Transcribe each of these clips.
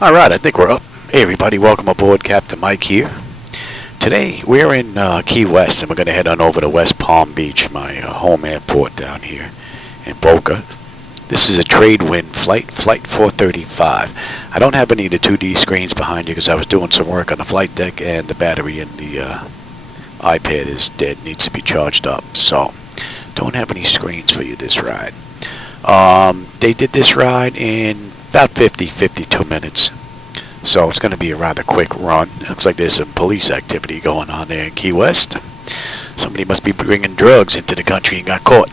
Alright, I think we're up. Hey everybody, welcome aboard. Captain Mike here. Today we're in Key West and we're going to head on over to West Palm Beach, my home airport down here in Boca. This is a Tradewind flight, Flight 435. I don't have any of the 2D screens behind you because I was doing some work on the flight deck and the battery in the iPad is dead, needs to be charged up. So, don't have any screens for you this ride. They did this ride in about 52 minutes. So it's going to be a rather quick run. Looks like there's some police activity going on there in Key West. Somebody must be bringing drugs into the country and got caught.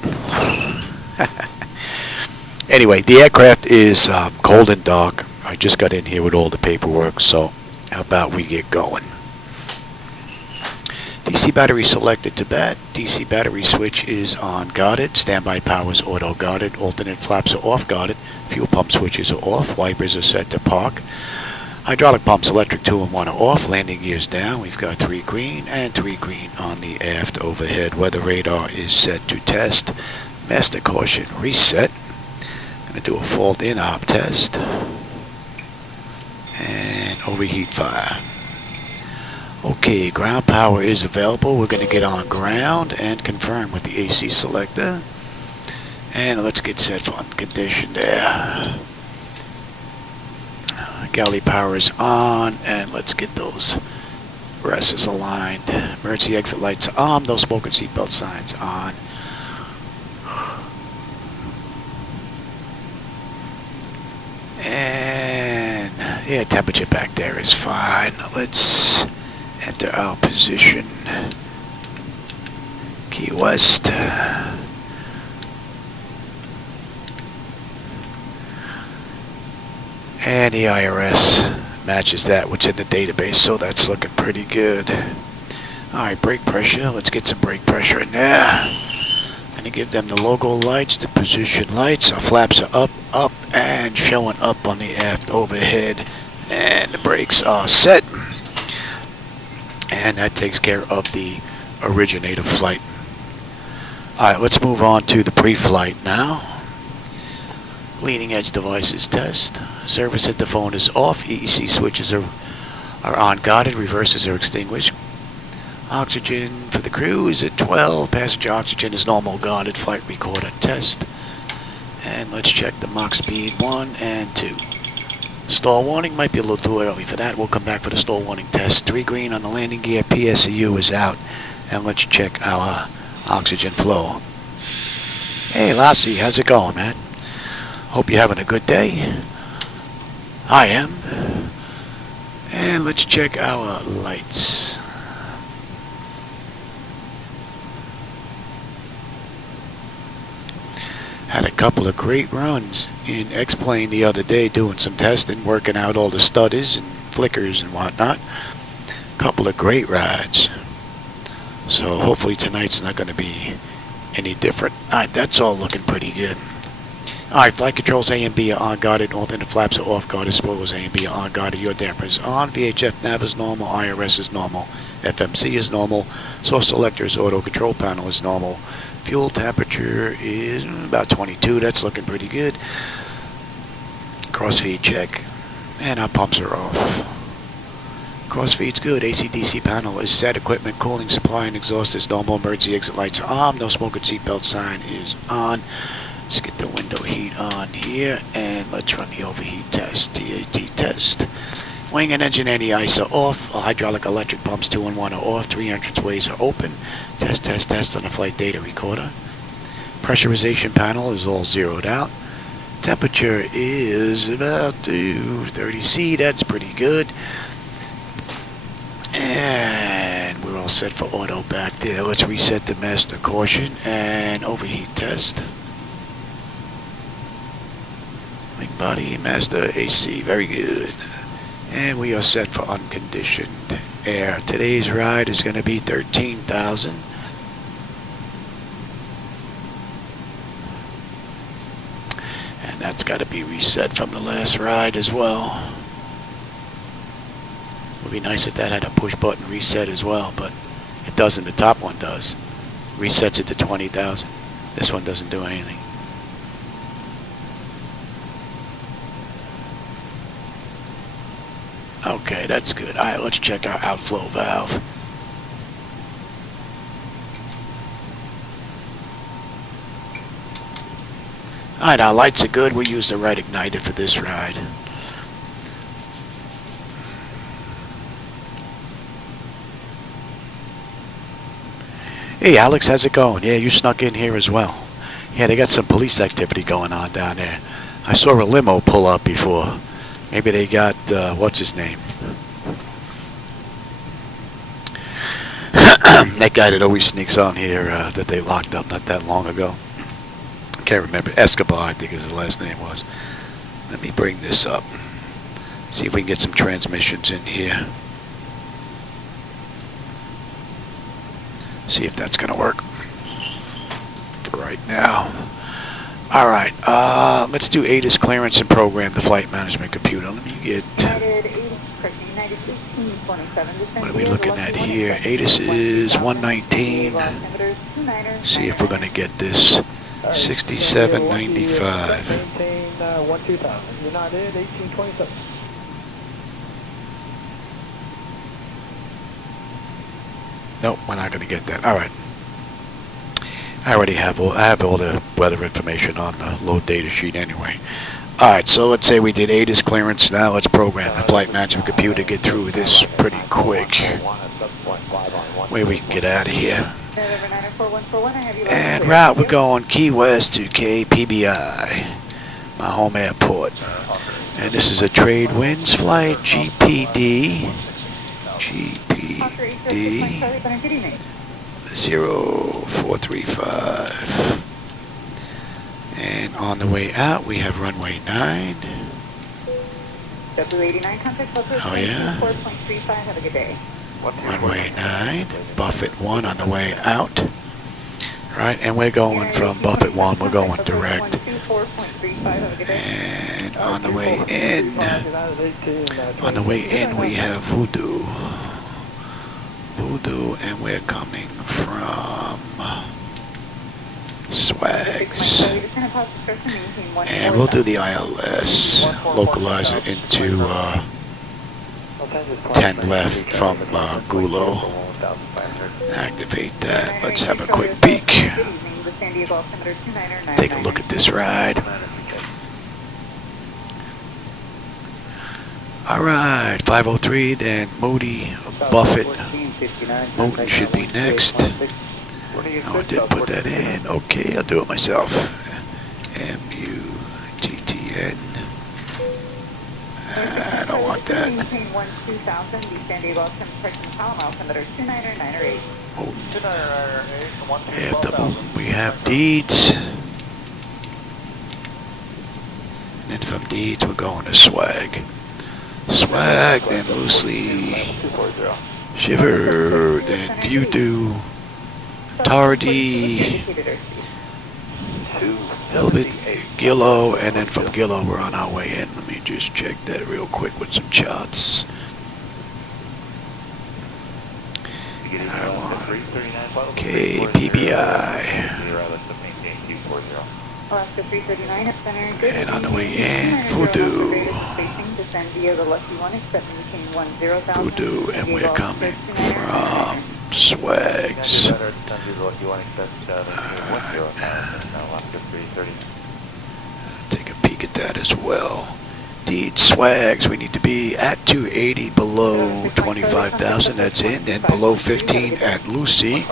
Anyway, the aircraft is cold and dark. I just got in here with all the paperwork, so how about we get going? DC battery selected to bat. DC battery switch is on guarded. Standby power is auto guarded. Alternate flaps are off guarded. Fuel pump switches are off. Wipers are set to park. Hydraulic pumps, electric 2 and 1 are off. Landing gears down. We've got 3 green and 3 green on the aft overhead. Weather radar is set to test. Master caution reset. Going to do a fault in op test. And overheat fire. Okay, ground power is available. We're going to get on ground and confirm with the AC selector. And let's get set for unconditioned air. Galley power is on, and let's get those breasts aligned. Emergency exit lights are on. Those smoke and seatbelt signs on. And yeah, temperature back there is fine. Let's enter our position. Key West. And the IRS matches that which in the database, so that's looking pretty good. Alright, brake pressure. Let's get some brake pressure in there. Gonna give them the logo lights, the position lights. Our flaps are up, and showing up on the aft overhead. And the brakes are set. And that takes care of the originator flight. Alright, let's move on to the pre-flight now. Leading edge devices test. Service interphone is off. EEC switches are on guarded. Reverses are extinguished. Oxygen for the crew is at 12. Passenger oxygen is normal guarded. Flight recorder test. And let's check the Mach speed 1 and 2. Stall warning might be a little too early for that. We'll come back for the stall warning test. 3 green on the landing gear. PSEU is out. And let's check our oxygen flow. Hey Lassie, how's it going, man? Hope you're having a good day. I am. And let's check our lights. Had a couple of great runs in X-Plane the other day doing some testing, working out all the stutters and flickers and whatnot. Couple of great rides. So hopefully tonight's not going to be any different. Alright, that's all looking pretty good. Alright, flight controls A and B are on guarded, alternate flaps are off guarded, spoilers A and B are on guarded, your damper is on, VHF nav is normal, IRS is normal, FMC is normal, source selector's auto control panel is normal, fuel temperature is about 22, that's looking pretty good, crossfeed check, and our pumps are off. Crossfeed's good, AC/DC panel is set, equipment, cooling, supply, and exhaust is normal, emergency exit lights are on, no smoke and seatbelt sign is on. Let's get the window heat on here, and let's run the overheat test, TAT test. Wing and engine anti-ice are off, hydraulic electric pumps 2 and 1 are off, 3 entranceways are open, test on the flight data recorder. Pressurization panel is all zeroed out. Temperature is about 230 C, that's pretty good. And we're all set for auto back there. Let's reset the master caution and overheat test. Wing body, master, AC, very good. And we are set for unconditioned air. Today's ride is going to be 13,000. And that's got to be reset from the last ride as well. Would be nice if that had a push button reset as well, but it doesn't. The top one does. Resets it to 20,000. This one doesn't do anything. Okay, that's good. All right, let's check our outflow valve. All right, our lights are good. We'll use the right igniter for this ride. Hey, Alex, how's it going? Yeah, you snuck in here as well. Yeah, they got some police activity going on down there. I saw a limo pull up before. Maybe they got, what's his name? That guy that always sneaks on here that they locked up not that long ago. Can't remember. Escobar, I think his last name was. Let me bring this up. See if we can get some transmissions in here. See if that's going to work for right now. All right, let's do ATIS clearance and program the flight management computer. Let me get... What are we looking at here? ATIS is 119. See if we're going to get this. 6795. Nope, we're not going to get that. All right. I have all the weather information on the load data sheet anyway. All right, so let's say we did ATIS clearance. Now let's program the flight management computer to get through this pretty quick. Way we can get out of here. And route, we're going Key West to KPBI, my home airport. And this is a Tradewind flight, GPD 0435. And on the way out, we have runway 9. W89 contact Oh yeah. 4.35. Have a good day. Runway 9, Buffet 1 on the way out. Right, and we're going from Buffet 1, we're going direct. And on the way in, we have Voodoo, and we're coming from Swags. And we'll do the ILS localizer into 10 left from Gulo. Activate that. Let's have a quick peek. Take a look at this ride. Alright, 503, then Moody, Buffett. Moton should be next. Oh, I did put that in. Okay, I'll do it myself. MUTTN. I don't want that. After Moton, we have Deeds. And then from Deeds, we're going to Swag. Swag, then Loosely, Shiver, then Voodoo, Tardy, Helbit, Gillo, and then from Gillo we're on our way in. Let me just check that real quick with some charts. KPBI. And on the way in, Voodoo. Voodoo, and we're coming from Swags. Take a peek at that as well. Indeed, Swags, we need to be at 280 below 25,000, that's in, then below 15 at Lucy.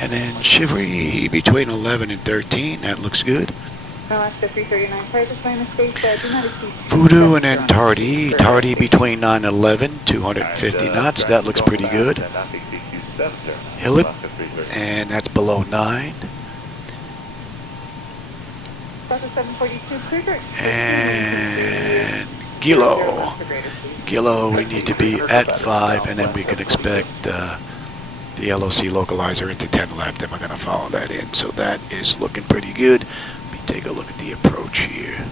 And then Shivery between 11 and 13, that looks good. Voodoo and then Tardy. Tardy between 9 and 11, 250 knots, that looks pretty good. Hillip, and that's below 9. And Gillo. Gillo, we need to be at 5, and then we can expect the LOC localizer into 10 left, and we're going to follow that in. So that is looking pretty good. Let me take a look at the approach here.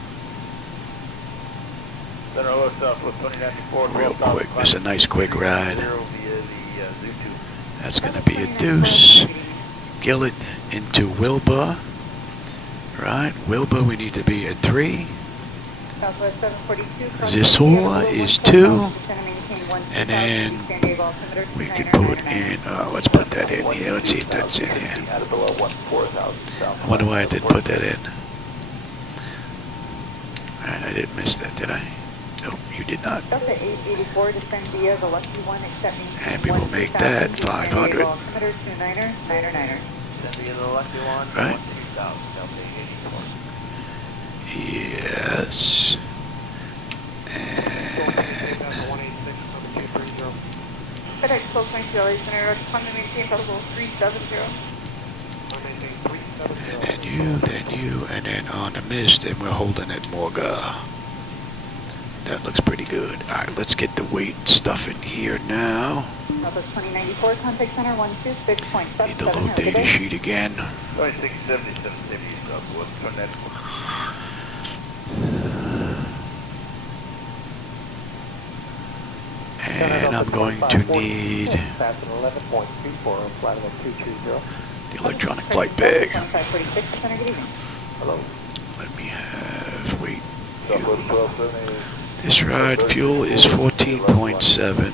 Real quick, this is a nice quick ride. That's going to be a deuce. Gillett into Wilbur. Right, Wilbur, we need to be at 3. Southwest 742. Zisora is 2. And then we could put in, let's put that in here. Let's see if that's in here. I wonder why I didn't put that in. Alright, I didn't miss that, did I? Nope, you did not. And we will make that 500. Right? Yes. FedEx 12.2 Center, respond to maintain level 370. Then you, and then on the mist, and we're holding at Morga. That looks pretty good. Alright, let's get the weight stuff in here now. Southwest 2094, contact center 126.7. Need the low data sheet again. 2677 Southwest, turn that. And I'm going to need the electronic flight bag. Hello. Let me have, wait. This ride fuel is 14.7.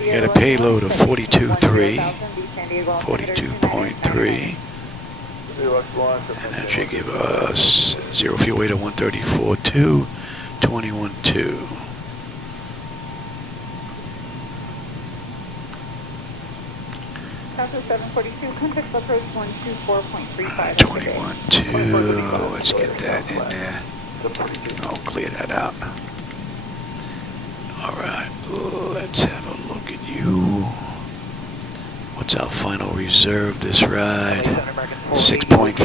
We got a payload of 42.3. 42.3. And that should give us zero fuel weight of 134.2. 21.2. Southwest 742, contact approach 124.35. 21.2. Let's get that in there. I'll clear that out. Alright, let's have a look at you. What's our final reserve this ride? 6.5.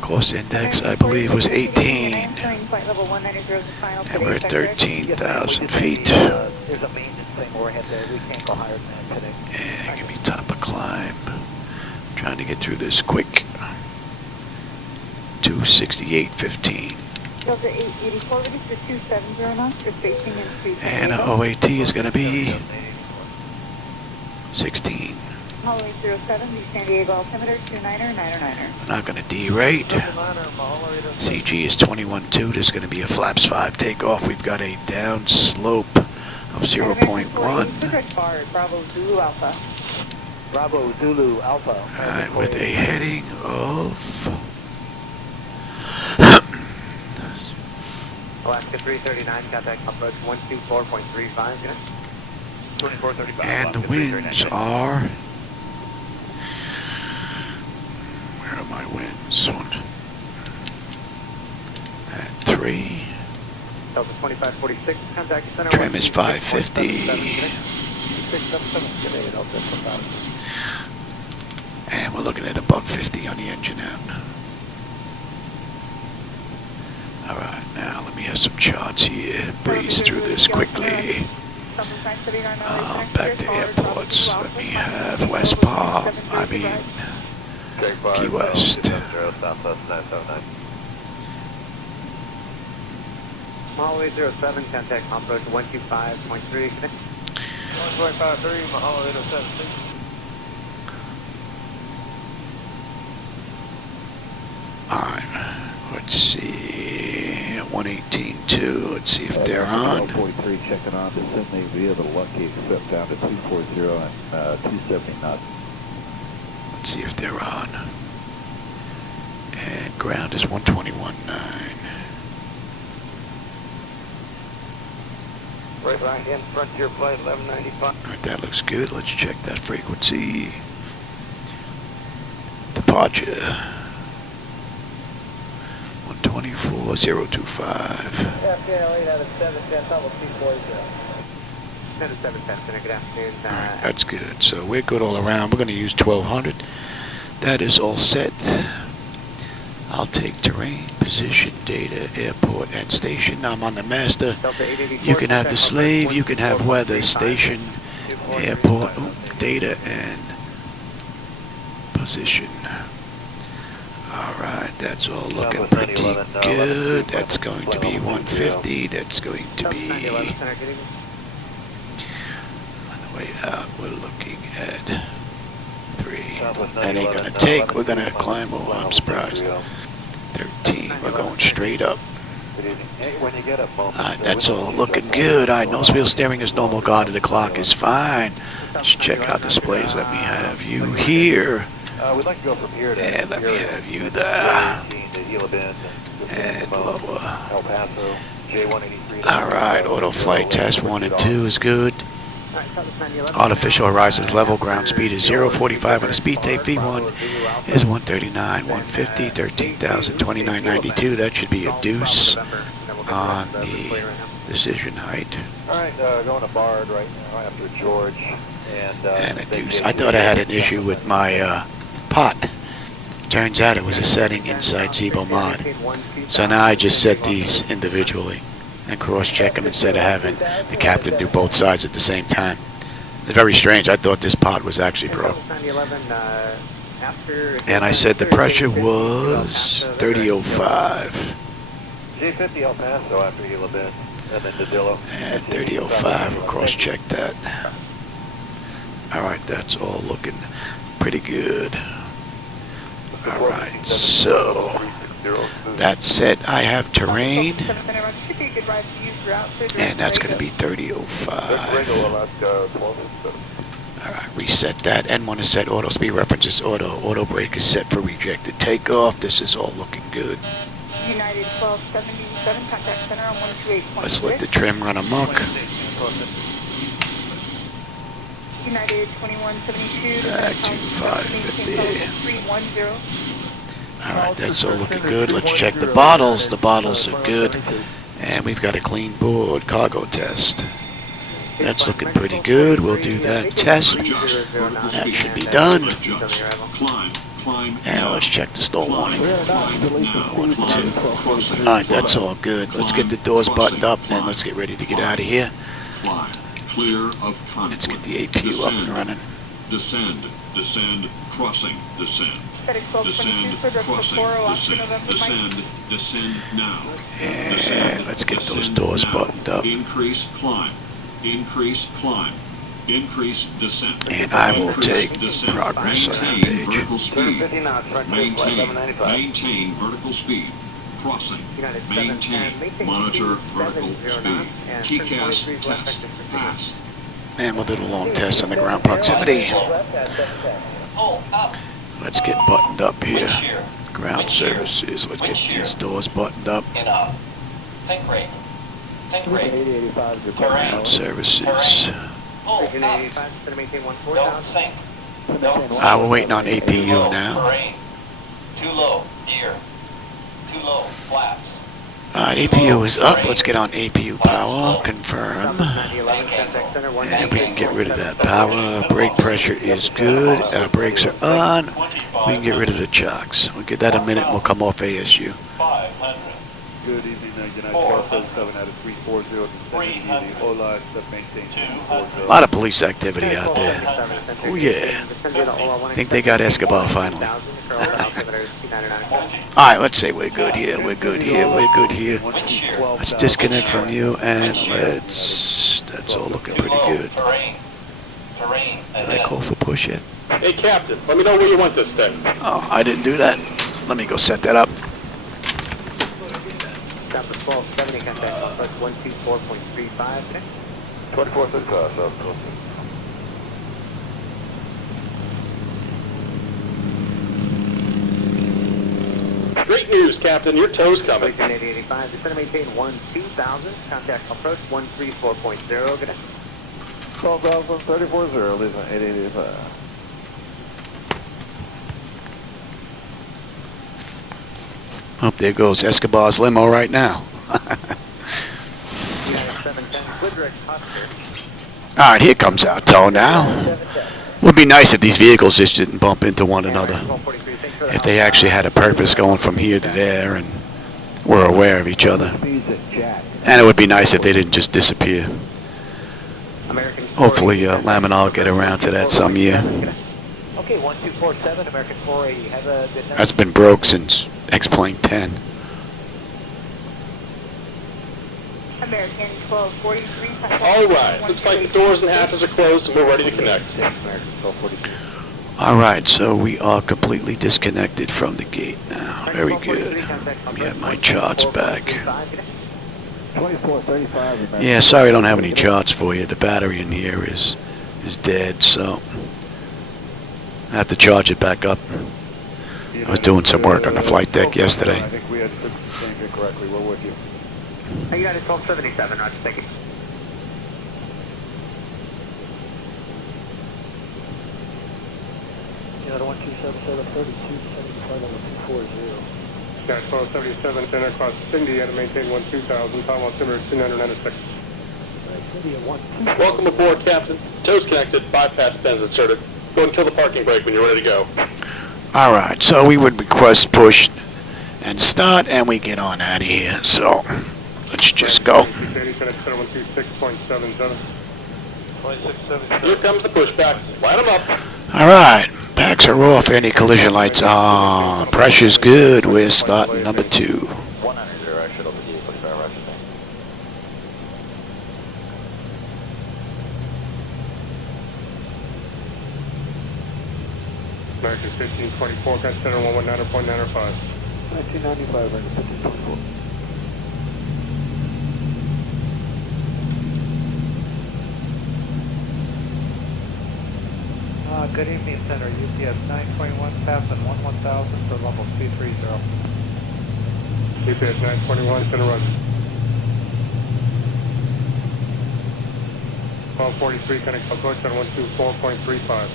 Cost index, I believe, was 18. And we're at 13,000 feet. And give me top of climb. Trying to get through this quick. 268.15. And our OAT is going to be 16. Hallway 07, the San Diego altimeter 29er. We're not going to derate. CG is 21.2. There's going to be a flaps 5 takeoff. We've got a down slope of 0.1. Bravo Zulu Alpha. Bravo Zulu Alpha. Alright, with a heading of Alaska 339, contact approach 124.35, 2435. and the winds are, where are my winds? At 3. Delta 2546, contact center. Trim is 550. And we're looking at a buck 50 on the engine out. Alright, now let me have some charts here. Breeze through this quickly. Back to airports. Let me have West Palm. Key West. Hallway 07, contact approach 125.3. 125.3, Mahalo 807. Alright, let's see. 118.2. Let's see if they're on. 43 checking on descending via the Lucky except down to 240 and 270 knots. Let's see if they're on. And ground is 121.9. Right in Frontier Flight 1195. Alright, that looks good. Let's check that frequency. Departure. 124.025. FDL 8 out of 710, level 240. 710, good afternoon. Alright, that's good. So we're good all around. We're going to use 1200. That is all set. I'll take terrain, position, data, airport, and station. I'm on the master. You can have the slave, you can have weather, station, airport, data, and position. Alright, that's all looking pretty good. That's going to be 150. That's going to be, on the way out, we're looking at 3. That ain't gonna take. We're gonna climb over. I'm surprised. 13. We're going straight up. Alright, that's all looking good. Alright, nose wheel steering is normal. Guard of the clock is fine. Let's check out displays. Let me have you here. We'd like to go from here to And let me have you there. And lower. El Paso, J183. Alright, auto flight test 1 and 2 is good. Artificial horizons level, ground speed is 045 on the speed tape. V1 is 139, 150, 13,000, 2992. That should be a deuce on the decision height. Alright, going to Bard right now after George. And a deuce. I thought I had an issue with my pot. Turns out it was a setting inside Zibo-Mod. So now I just set these individually and cross-check them instead of having the captain do both sides at the same time. It's very strange. I thought this pot was actually broke. And I said the pressure was 3005. J50 El Paso after Gila Bend, and then Dedillo. And 3005, we'll cross-check that. Alright, that's all looking pretty good. Alright, so that said, I have terrain, and that's going to be 3005. Alright, reset that. N1 is set, auto speed references, auto brake is set for rejected takeoff. This is all looking good. United 1277, contact center on 128.6. Let's let the trim run amok. United 2172, Back to 550. Alright, that's all looking good. Let's check the bottles. The bottles are good. And we've got a clean board cargo test. That's looking pretty good. We'll do that test. That should be done. And let's check the stall warning. 1 and 2. Alright, that's all good. Let's get the doors buttoned up and let's get ready to get out of here. Let's get the APU up and running. Descend, crossing, descend. Descend, crossing, descend now. And let's get those doors buttoned up. Increase, climb, increase, descent. And I will take progress on that Maintain page. vertical speed. Maintain vertical speed. Crossing. Maintain. Monitor vertical speed. TCAS test. Pass. And we'll do the long test on the ground proximity. Let's get buttoned up here. Ground services. Let's get these doors buttoned up. Ground services. We're waiting on APU now. Too low, gear. Too low, flaps. APU is up. Let's get on APU power. Confirm. And we can get rid of that power. Brake pressure is good. Our brakes are on. We can get rid of the chocks. We'll give that a minute and we'll come off ASU. 500. Good evening, United 1237 out of 340. A lot of police activity out there. Oh yeah. I think they got Escobar finally. Alright, let's say we're good here. We're good here. We're good here. Let's disconnect from you and that's all looking pretty good. Did I call for push yet? Hey, Captain, let me know where you want this thing. Oh, I didn't do that. Let me go set that up. Chopper 1270, contact complex 124.35. 2435, South Great news, Captain. Your tow's coming. 8085, descend and maintain 12000, contact approach 134.0. Good night. 12,000, 340, leaving 8885. Oh, there goes Escobar's limo right now. Alright, here comes our tow now. Would be nice if these vehicles just didn't bump into one another. If they actually had a purpose going from here to there and were aware of each other. And it would be nice if they didn't just disappear. Hopefully, Laminal will get around to that some year. Okay, 1247, American 480. Have a good night. That's been broke since X-Plane 10. American 1243. All right. Looks like the doors and hatches are closed and we're ready to connect. Alright, so we are completely disconnected from the gate now. Very good. Let me have my charts back. 2435. Yeah, sorry I don't have any charts for you. The battery in here is dead, so I have to charge it back up. I was doing some work on the flight deck yesterday. I think we had changed it correctly. We're with you. United 1277, Roger, thank you. United 1277, 3275 over 240. Sky 1277, center across Cindy, and maintain 12000, time altimeter 2996. Cindy at 12. Welcome aboard, Captain. Toes connected, bypass bends inserted. Go and kill the parking brake when you're ready to go. Alright, so we would request push and start, and we get on out of here. So let's just go. 26.77. Here comes the pushback. Line them up. Alright, backs are off, anti-collision lights on. Pressure's good. We're starting number 2. 190 direction over the vehicle, sir. Roger, thank American 1524, got center 119.905. 1995, American 1524. Good evening, Center. UPS 921, passing 11,000 for level 230. UPS 921, center Roger. 1243, connect approach on 124.35.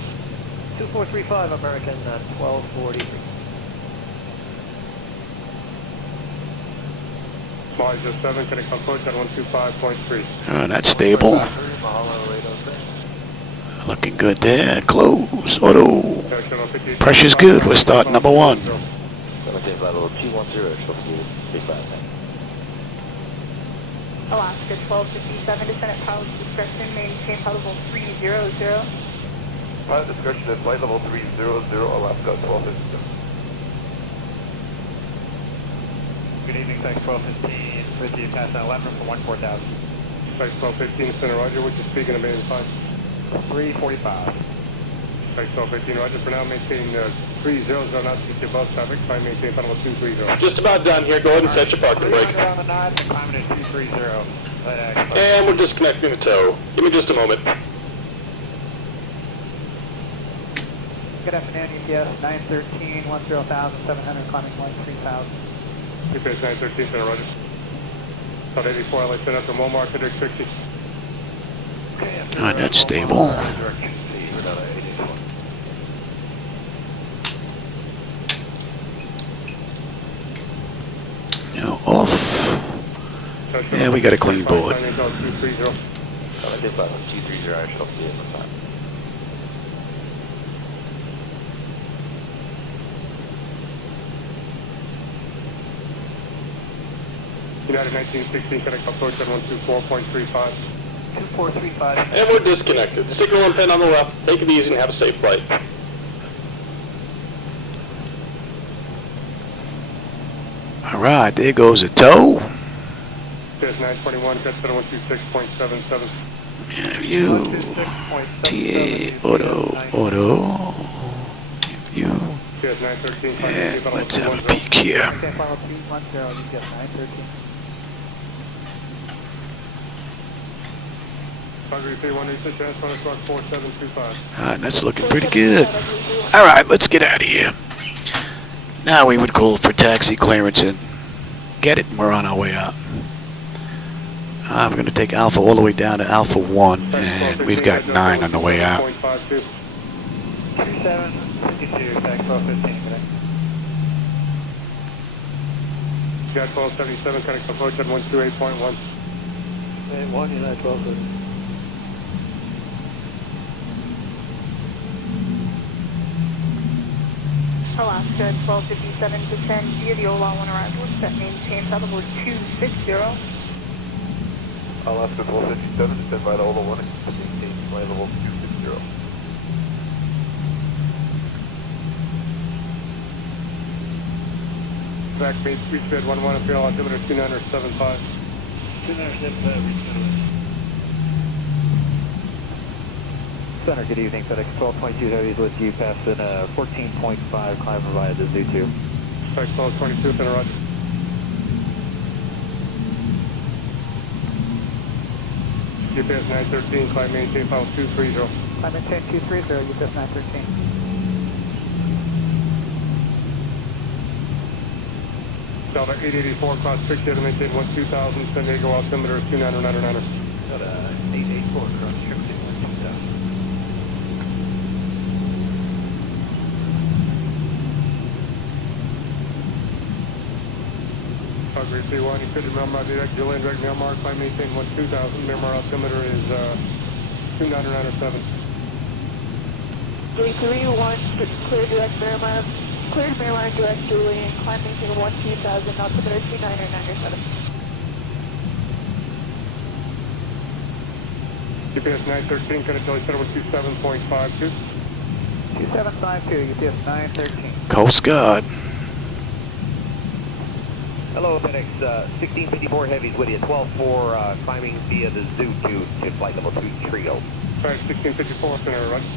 2435, American 1243. Small 07, connect approach on 125.3. That's stable. Looking good there. Close. Auto. Pressure's good. We're starting number 1. you. 17 level 210, show you 35. Alaska 1257, descent at pilot's discretion, maintain flight level 300. Pilot discretion at flight level 300, Alaska 1257. Good evening, Site 1215, with you past 11 for 14,000. Site 1215, center Roger, what you speaking of main 5? 345. Site 1215, Roger, for now maintain 30, not 60 above traffic, try and maintain final 230. Just about done here, go ahead and set your parking brake. On the nod, and climbing at 230. And we're disconnecting the tow. Give me just a moment. Good afternoon, UPS 913, 10,700, climbing 13,000. UPS 913, center Roger. South 84, LA, set up to Walmart, District 60. Alright, that's stable. Now off. Yeah, we got a clean board. 230, I shall see it in the time. United 1916, connect approach at 124.35. 2435. And we're disconnected. Signal and pin on the left. Take it easy and have a safe flight. Alright, there goes a tow. UPS 921, cut center 126.77. Yeah, you. TA, auto. You. UPS 913, And let's have a peek here. Okay, final 210, UPS 913. Calgary 3186, transfer across 4725. Alright, that's looking pretty good. Alright, let's get out of here. Now we would call for taxi clearance and get it, and we're on our way out. We're going to take Alpha all the way down to Alpha 1, and we've got 9 on the way out. 2752, tag 1215, correct? Got 1277, connect approach at 128.1. 1, United 1230. Alaska 1257, descend via the Ola 1 arrival, set maintain flight level 260. Alaska 1257, descend by the Ola 1 and maintain flight level 260. Back base, speed speed 11, appeal altimeter 2975. 2975, reach Center, good evening. FedEx 1222 Heavies with you, passing 14.5, climb via the Zoo 2. FedEx 1222, center roger. UPS 913, climb maintain final 230. Climb maintain 230, UPS 913. Delta 884, cross 60 to maintain 12000, San Diego altimeter 2999. Delta 884, cross 60, 12000. Calgary 31, you could Myanmar direct, Julian direct Myanmar, climb maintain 12000, Myanmar altimeter is 2997. 331, clear direct Myanmar, cleared Myanmar direct Julian, climb maintain 12000, altimeter 2997. UPS 913, Canatelli Center with 27.52. 2752, UPS 913. Coast Guard. Hello, FedEx 1654 Heavies with you, 12-4, climbing via the Zoo to flight level 2 trio. FedEx 1654, center roger.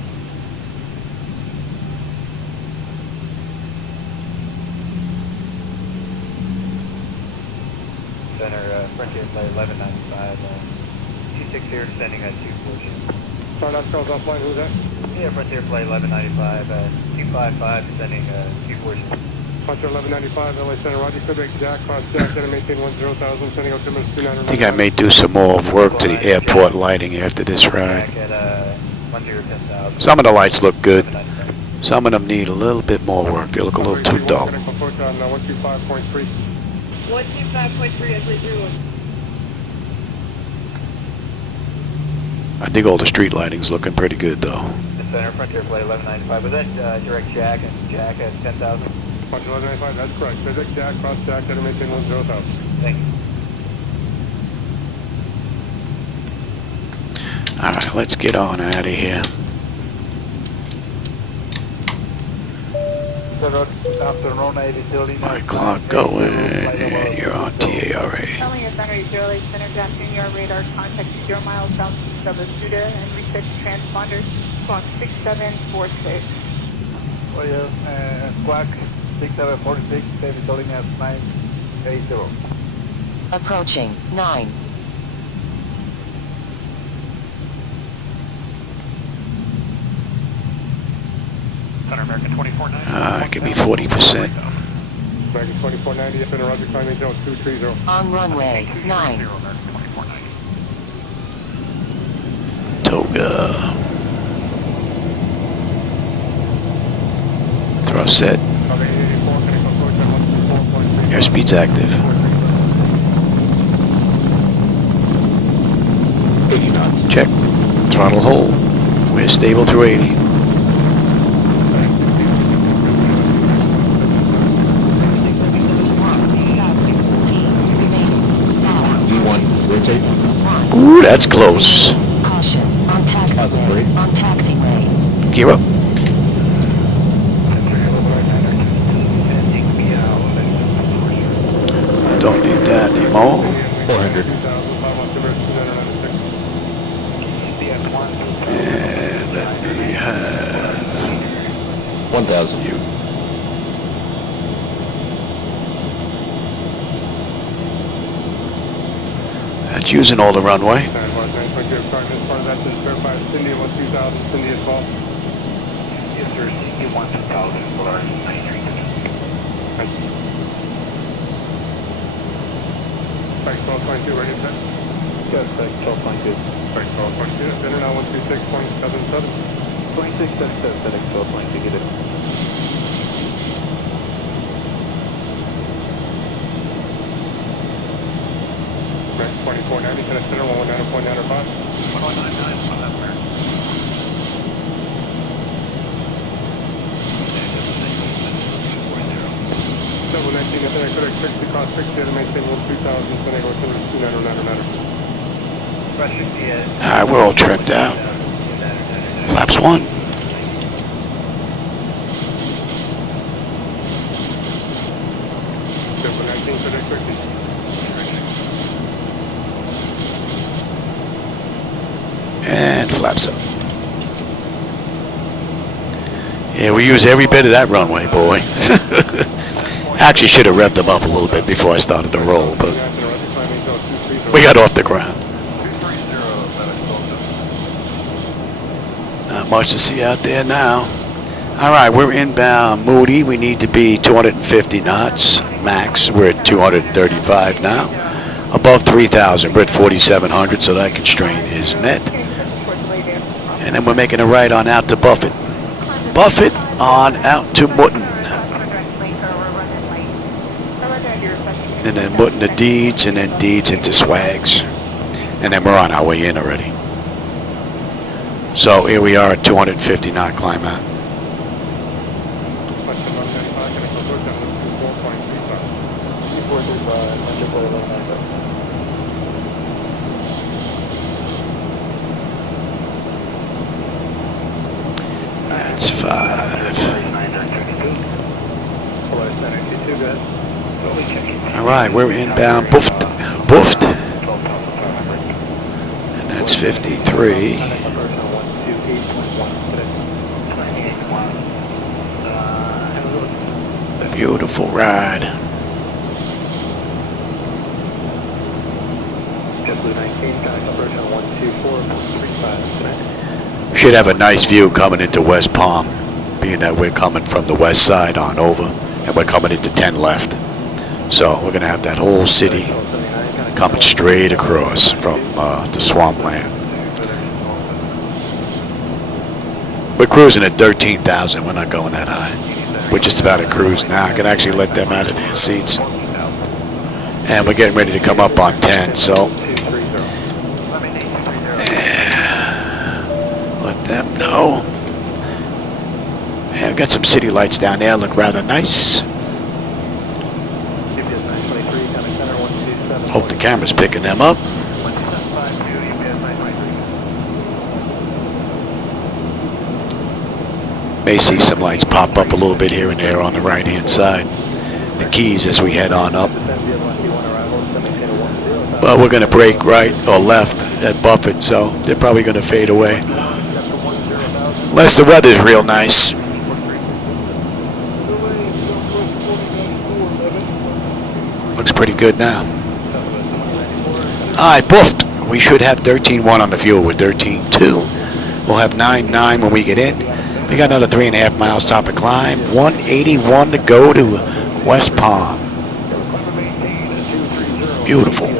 Center, Frontier Flight 1195, 26 here, descending at 240. Start out calls offline, who's that? Yeah, Frontier Flight 1195, 255, descending 240. Frontier 1195, LA Center, roger, Quebec, Jack, cross Jack, center maintain 10,000, sending altimeter 2999. I think I may do some more work to the airport lighting after this ride. Back at 10,000. Some of the lights look good. Some of them need a little bit more work. They look a little too dull. 125.3. 125.3 as we do. I think all the street lighting's looking pretty good though. The Center, Frontier Flight 1195, was that direct Jack and Jack at 10,000? Frontier 1195, that's correct. Quebec, Jack, cross Jack, center maintain 10,000. Thank you. Alright, let's get on out of here. My clock going, and you're on TARA. Telling your center, Zero Lake Center, drafting your radar, contact 0 miles southeast of Asuda and reset transponder, squawk 6746. Oh yeah, squawk 6746, David Building at 980. Approaching 9. Center American 2490. Give me 40%. American 2490, up in roger, climbing zone 230. On runway 9. Toga. Throw set. Airspeed's active. 80 knots. Check. Throttle hold. We're stable through 80. Rotate. Ooh, that's close. Caution on taxiway. On taxiway. Gear up. I don't need that anymore. 400. And let me have 1,000. you. That's using all the runway. Yes, sir, you want 2,000 for 93. Flight 1222, ready to set? Yes, Flight 1222. Flight 1222, center now 126.77. 2677, FedEx 1222, get it. American 2490, center 119.95. 719, FedEx 60, cost 60, to maintain 12000, San Diego, center 2999. Alright, we're all trimmed out. Flaps 1. And flaps up. Yeah, we use every bit of that runway, boy. Actually, should have revved them up a little bit before I started to roll, but we got off the ground. Not much to see out there now. All right, we're inbound Moody. We need to be 250 knots max. We're at 235 now. Above 3,000. We're at 4,700, so that constraint is met. And then we're making a right on out to Buffett. Buffett on out to Mutton. And then Mutton to Deeds, and then Deeds into Swags. And then we're on our way in already. So here we are at 250 knot climb out. That's 5. All right, we're inbound Boofed. Boofed. And that's 53. Beautiful ride. Should have a nice view coming into West Palm, being that we're coming from the west side on over, and we're coming into 10 left. So we're going to have that whole city coming straight across from the swampland. We're cruising at 13,000. We're not going that high. We're just about at cruise now. I can actually let them out of their seats. And we're getting ready to come up on 10, so let them know. And we've got some city lights down there, look rather nice. Hope the camera's picking them up. May see some lights pop up a little bit here and there on the right hand side. The keys as we head on up. But we're going to brake right or left at Buffett, so they're probably going to fade away. Unless the weather's real nice. Looks pretty good now. Alright, boofed. We should have 13.1 on the fuel with 13.2. We'll have 9.9 when we get in. We got another 3.5 miles top of climb. 181 to go to West Palm. Beautiful.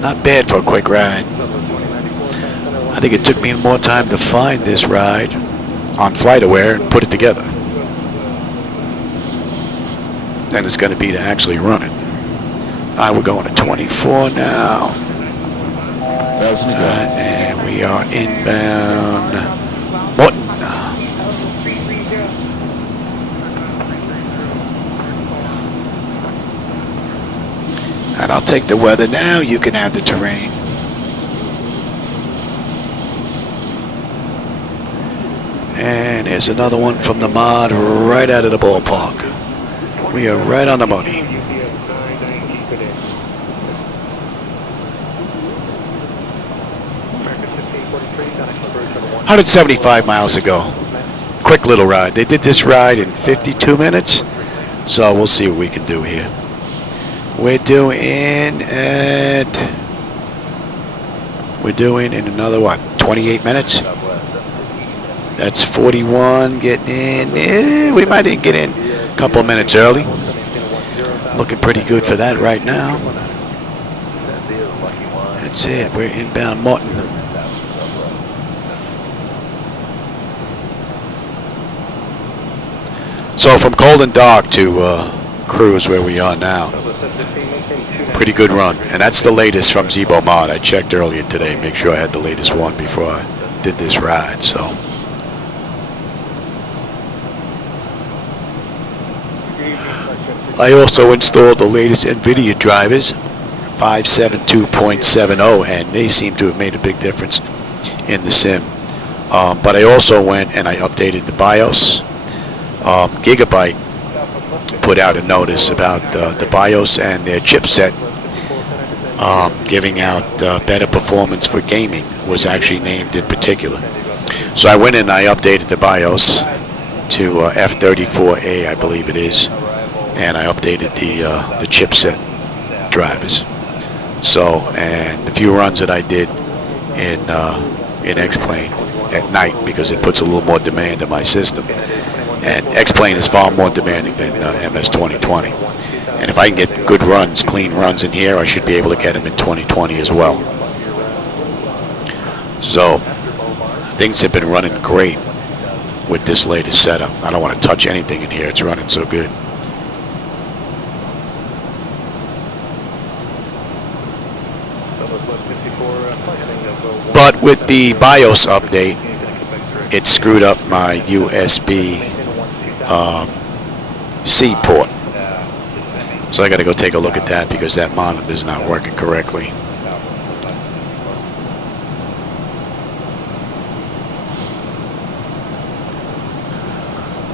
Not bad for a quick ride. I think it took me more time to find this ride on FlightAware and put it together than it's going to be to actually run it. All right, we're going to 24 now. And we are inbound Morton. And I'll take the weather now. You can have the terrain. And there's another one from the mod right out of the ballpark. We are right on the money. 175 miles ago. Quick little ride. They did this ride in 52 minutes. So we'll see what we can do here. We're doing in another, what, 28 minutes? That's 41 getting in. We might even get in a couple of minutes early. Looking pretty good for that right now. That's it. We're inbound Morton. So from cold and dark to cruise where we are now. Pretty good run. And that's the latest from Zibo-Mod. I checked earlier today, make sure I had the latest one before I did this ride. So I also installed the latest NVIDIA drivers, 572.70, and they seem to have made a big difference in the sim. But I also went and I updated the BIOS. Gigabyte put out a notice about the BIOS and their chipset giving out better performance for gaming was actually named in particular. So I went in and I updated the BIOS to F34A, I believe it is, and I updated the chipset drivers. So, and the few runs that I did in X-Plane at night, because it puts a little more demand on my system, and X-Plane is far more demanding than MS 2020. And if I can get good runs, clean runs in here, I should be able to get them in 2020 as well. So things have been running great with this latest setup. I don't want to touch anything in here. It's running so good. But with the BIOS update, it screwed up my USB-C port. So I got to go take a look at that because that monitor is not working correctly.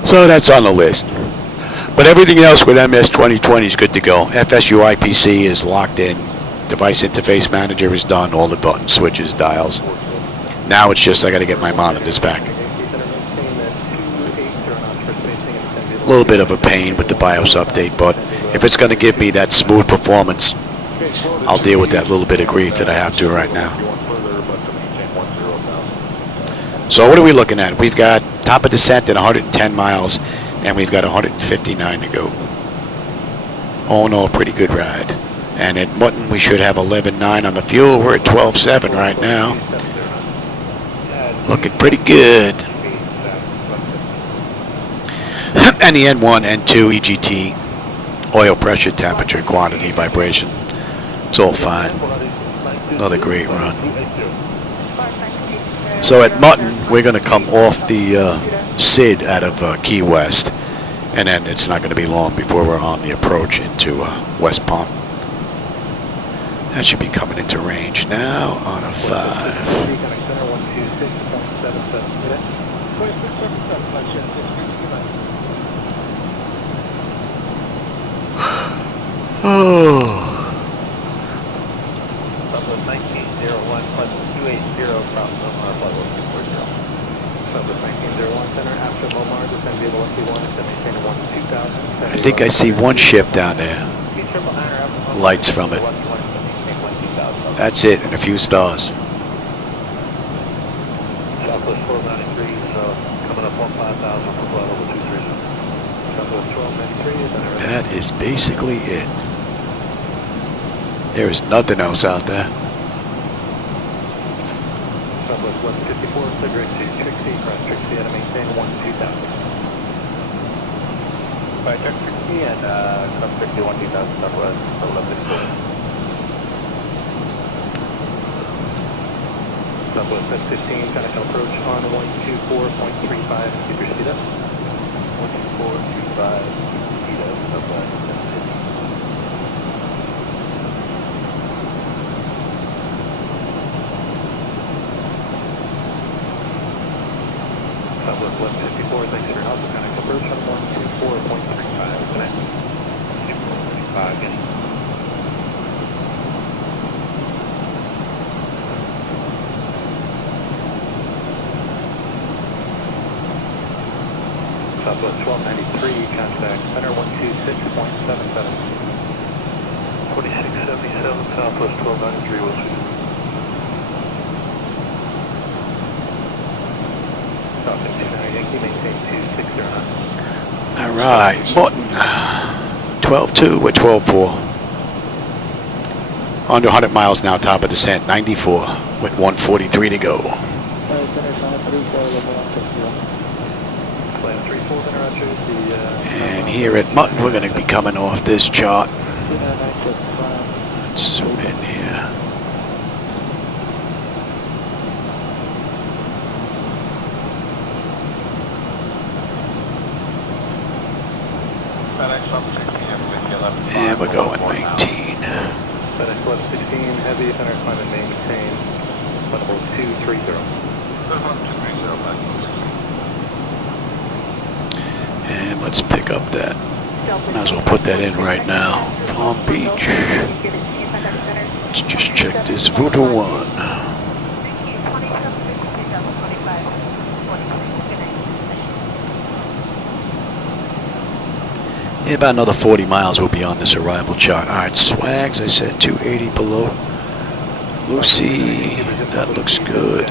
So that's on the list. But everything else with MS 2020 is good to go. FSU IPC is locked in. Device Interface Manager is done. All the button switches, dials. Now it's just I got to get my monitors back. A little bit of a pain with the BIOS update, but if it's going to give me that smooth performance, I'll deal with that little bit of grief that I have to right now. So what are we looking at? We've got top of descent at 110 miles, and we've got 159 to go. Oh no, pretty good ride. And at Mutton, we should have 11.9 on the fuel. We're at 12.7 right now. Looking pretty good. And the N1, N2, EGT, oil pressure, temperature, quantity, vibration. It's all fine. Another great run. So at Mutton, we're going to come off the SID out of Key West. And then it's not going to be long before we're on the approach into West Palm. That should be coming into range now on a 5. Oh. Southwest 1901 plus 280 from Lomar, flight 140. Southwest 1901 center, after Lomar, descend via the 121 to maintain 12000. I think I see one ship down there. Lights from it. That's it, and a few stars. Southwest 493, so coming up 15,000 for flight level 230. Southwest 1293. That is basically it. There is nothing else out there. Southwest 154, clear to Trixie, cross Trixie, and maintain 12000. By check Trixie and cross Trixie 12000, Southwest 1154. Southwest 15, kind of approach on 124.35, keep your speed up. 124.35, speed up, Southwest 15. Southwest 154, thanks for your help. Kind of approach on 124.35, connect. 124.35, getting. Southwest 1293, contact center 126.77. 4677, Southwest 1293, West Street. Southwest 29 Yankee, maintain 2609. All right, Morton. 12.2 with 12.4. Under 100 miles now, top of descent, 94 with 143 to go. And here at Mutton, we're going to be coming off this chart. Let's zoom in here. And we're going 19. FedEx 1116, heavy, center climb and maintain, level 230. And let's pick up that. Might as well put that in right now. Palm Beach. Let's just check this Voodoo 1. Yeah, about another 40 miles will be on this arrival chart. Alright, swags, I said 280 below. Lucy, that looks good.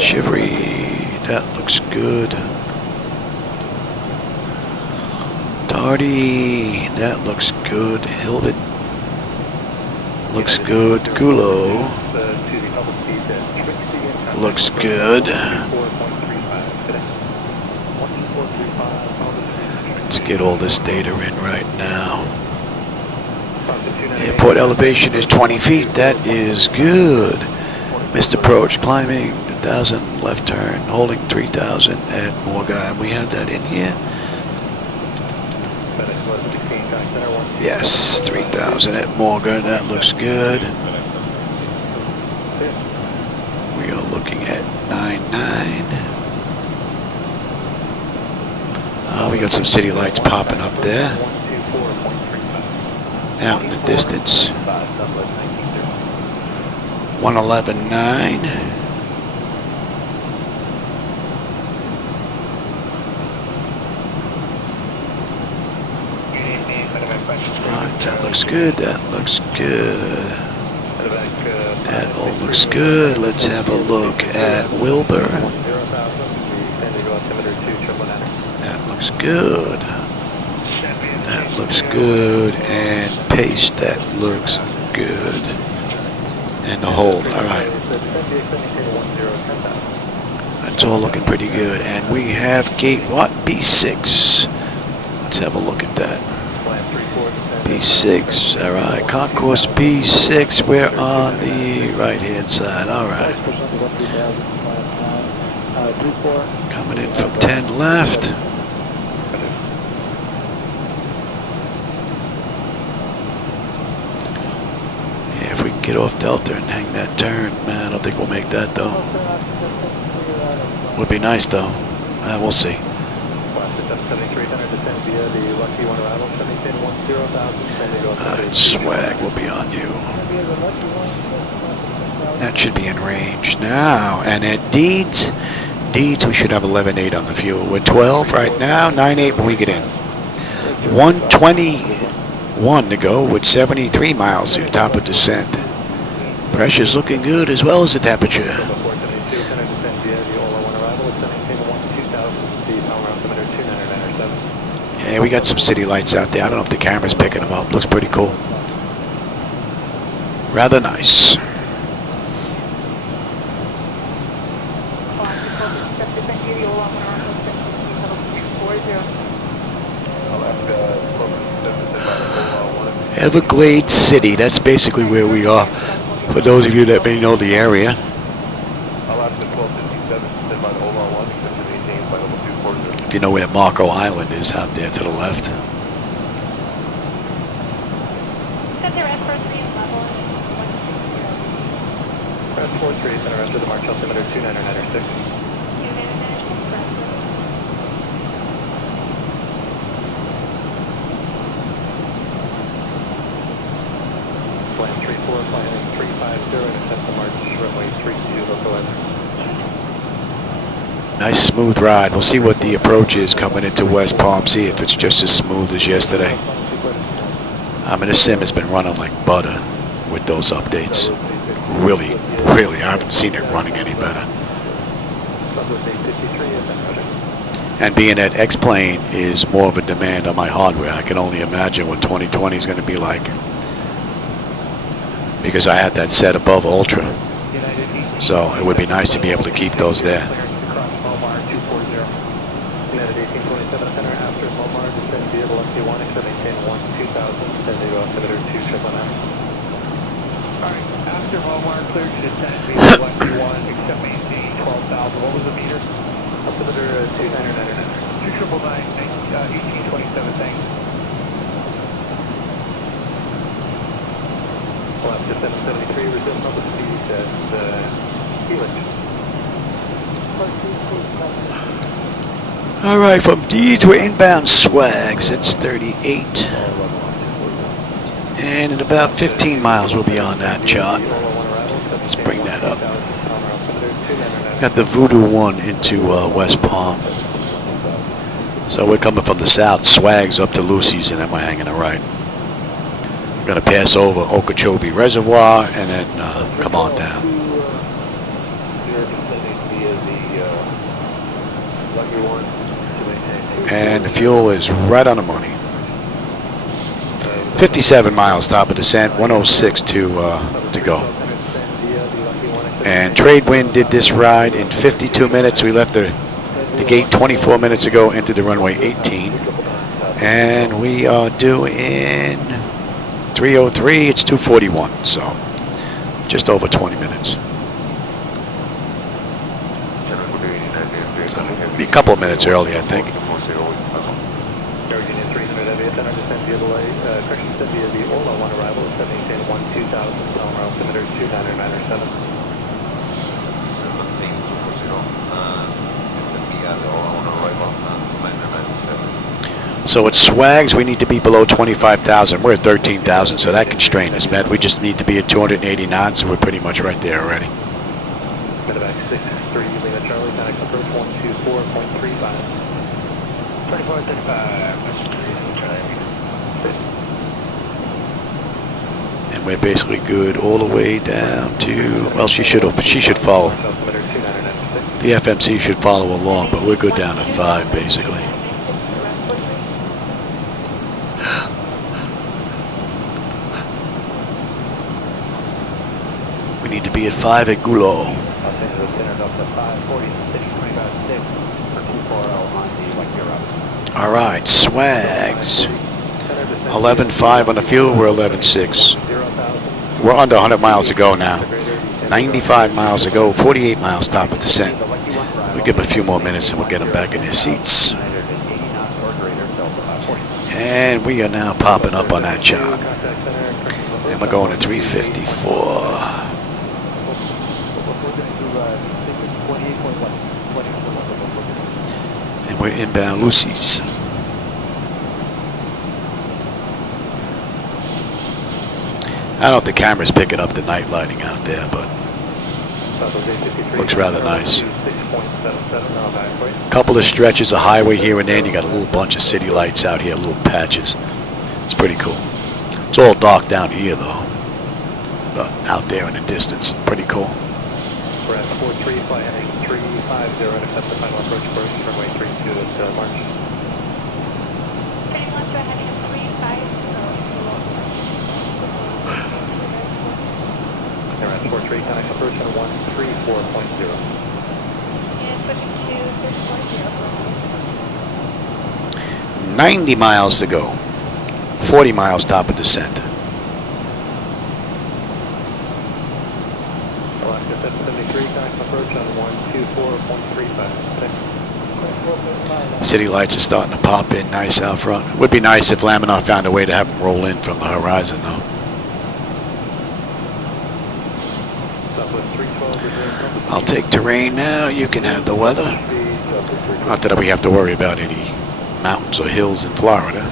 Shivery, that looks good. Tardy, that looks good. Hilbert, looks good. Gulo, looks good. Let's get all this data in right now. Airport elevation is 20 feet. That is good. Missed approach, climbing 1,000, left turn, holding 3,000 at Morgan. We have that in here. Yes, 3,000 at Morgan. That looks good. We are looking at 99. We got some city lights popping up there. Out in the distance. 111.9. That looks good. That looks good. That all looks good. Let's have a look at Wilbur. That looks good. That looks good. And pace, that looks good. And the hold, all right. That's all looking pretty good. And we have gate what? B6. Let's have a look at that. B6, all right. Concourse B6, we're on the right-hand side, all right. Coming in from 10 left. Yeah, if we can get off Delta and hang that turn, man, I don't think we'll make that though. Would be nice though. We'll see. Swag will be on you. That should be in range now. And at Deeds, we should have 11.8 on the fuel. We're 12 right now, 9.8 when we get in. 121 to go with 73 miles to top of descent. Pressure's looking good as well as the temperature. Yeah, we got some city lights out there. I don't know if the camera's picking them up. Looks pretty cool. Rather nice. Everglades City, that's basically where we are. For those of you that may know the area. You know where Marco Island is out there to the left. Press 43, center after the March altimeter 29906. Flight 34, flying 350, and attempt to March runway 32, local weather. Nice smooth ride. We'll see what the approach is coming into West Palm. See if it's just as smooth as yesterday. I mean, the sim has been running like butter with those updates. Really, I haven't seen it running any better. And being that X-Plane is more of a demand on my hardware, I can only imagine what 2020 is going to be like. Because I had that set above Ultra. So it would be nice to be able to keep those there. After Walmart, cleared to descent, via Lucky 1, except maintain 12,000. What was the meter? Altimeter 2999. 299, 1827, thanks. Left to 773, resume public speed at Helix. All right, from Deeds, we're inbound swags. It's 38. And in about 15 miles, we'll be on that chart. Let's bring that up. Got the Voodoo 1 into West Palm. So we're coming from the south, Swags up to Lucy's, and then we're hanging a right. We're going to pass over Okeechobee Reservoir and then come on down. And the fuel is right on the money. 57 miles top of descent, 106 to go. And Tradewind did this ride in 52 minutes. We left the gate 24 minutes ago, entered the runway 18. And we are due in 303. It's 2:41, so just over 20 minutes. So be a couple of minutes early, I think. So at Swags, we need to be below 25,000. We're at 13,000, so that constraint is met. We just need to be at 280 knots, so we're pretty much right there already. Medevac 63, Lima Charlie, Panic approach 124.35. 2435, And we're basically good all the way down to, well, she should follow. The FMC should follow along, but we're good down to 5, basically. We need to be at 5 at Goulot. All right, Swags. 11.5 on the fuel. We're 11.6. We're under 100 miles to go now. 95 miles to go. 48 miles top of descent. We'll give them a few more minutes and we'll get them back in their seats. And we are now popping up on that chart. And we're going to 354. And we're inbound Lucy's. I don't know if the camera's picking up the night lighting out there, but looks rather nice. Couple of stretches of highway here and there, and you got a little bunch of city lights out here, little patches. It's pretty cool. It's all dark down here though, but out there in the distance, pretty cool. We're at 43, fly heading 350, and accept the final approach course, runway 32 at March. 31, we're heading 350. We're at 43, contact approach on 134.0. And switching to 6.0. 90 miles to go. 40 miles top of descent. Alaska 773, contact approach on 124.35. City lights are starting to pop in nice out front. Would be nice if Laminar found a way to have them roll in from the horizon though. I'll take terrain now. You can have the weather. Not that we have to worry about any mountains or hills in Florida.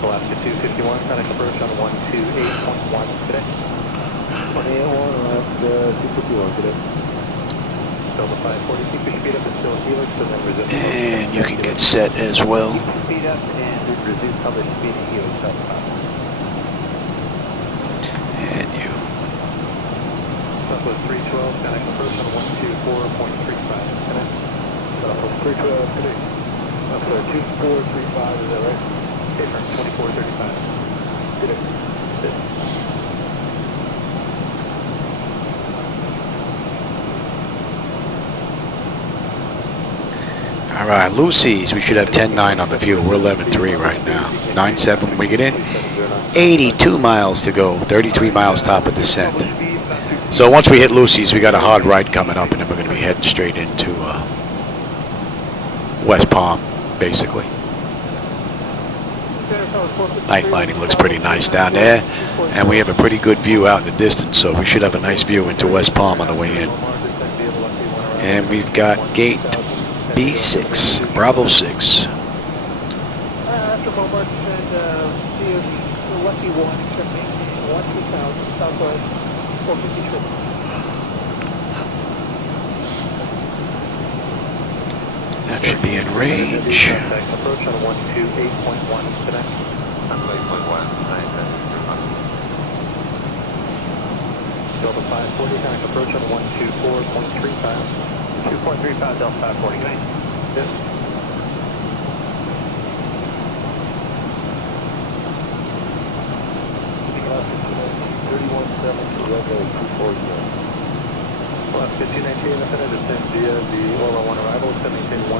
Alaska 251, contact approach on 128.1 today. 251 today. Delta 540, keep your speed up until Helix and then resume. And you can get set as well. Speed up and resume public speed at Helix Delta 5. And you. Southwest 312, contact approach on 124.35 today. Southwest 312 today. Southwest 2435, is that right? Okay, from 2435. Today. All right, Lucy's. We should have 10.9 on the fuel. We're 11.3 right now. 9.7 when we get in. 82 miles to go. 33 miles top of descent. So once we hit Lucy's, we got a hard right coming up, and then we're going to be heading straight into West Palm, basically. Night lighting looks pretty nice down there, and we have a pretty good view out in the distance, so we should have a nice view into West Palm on the way in. And we've got gate B6, Bravo 6. After Hobart and Lucky 1, accepting 12000 Southwest 450 trip. That should be in range. Approach on 128.1 today. 128.1, Delta 540, connect approach on 124.35. 2.35 Delta 540, good. Yes. Plus 1519, descend via the Orla 1 arrival, maintain 12000,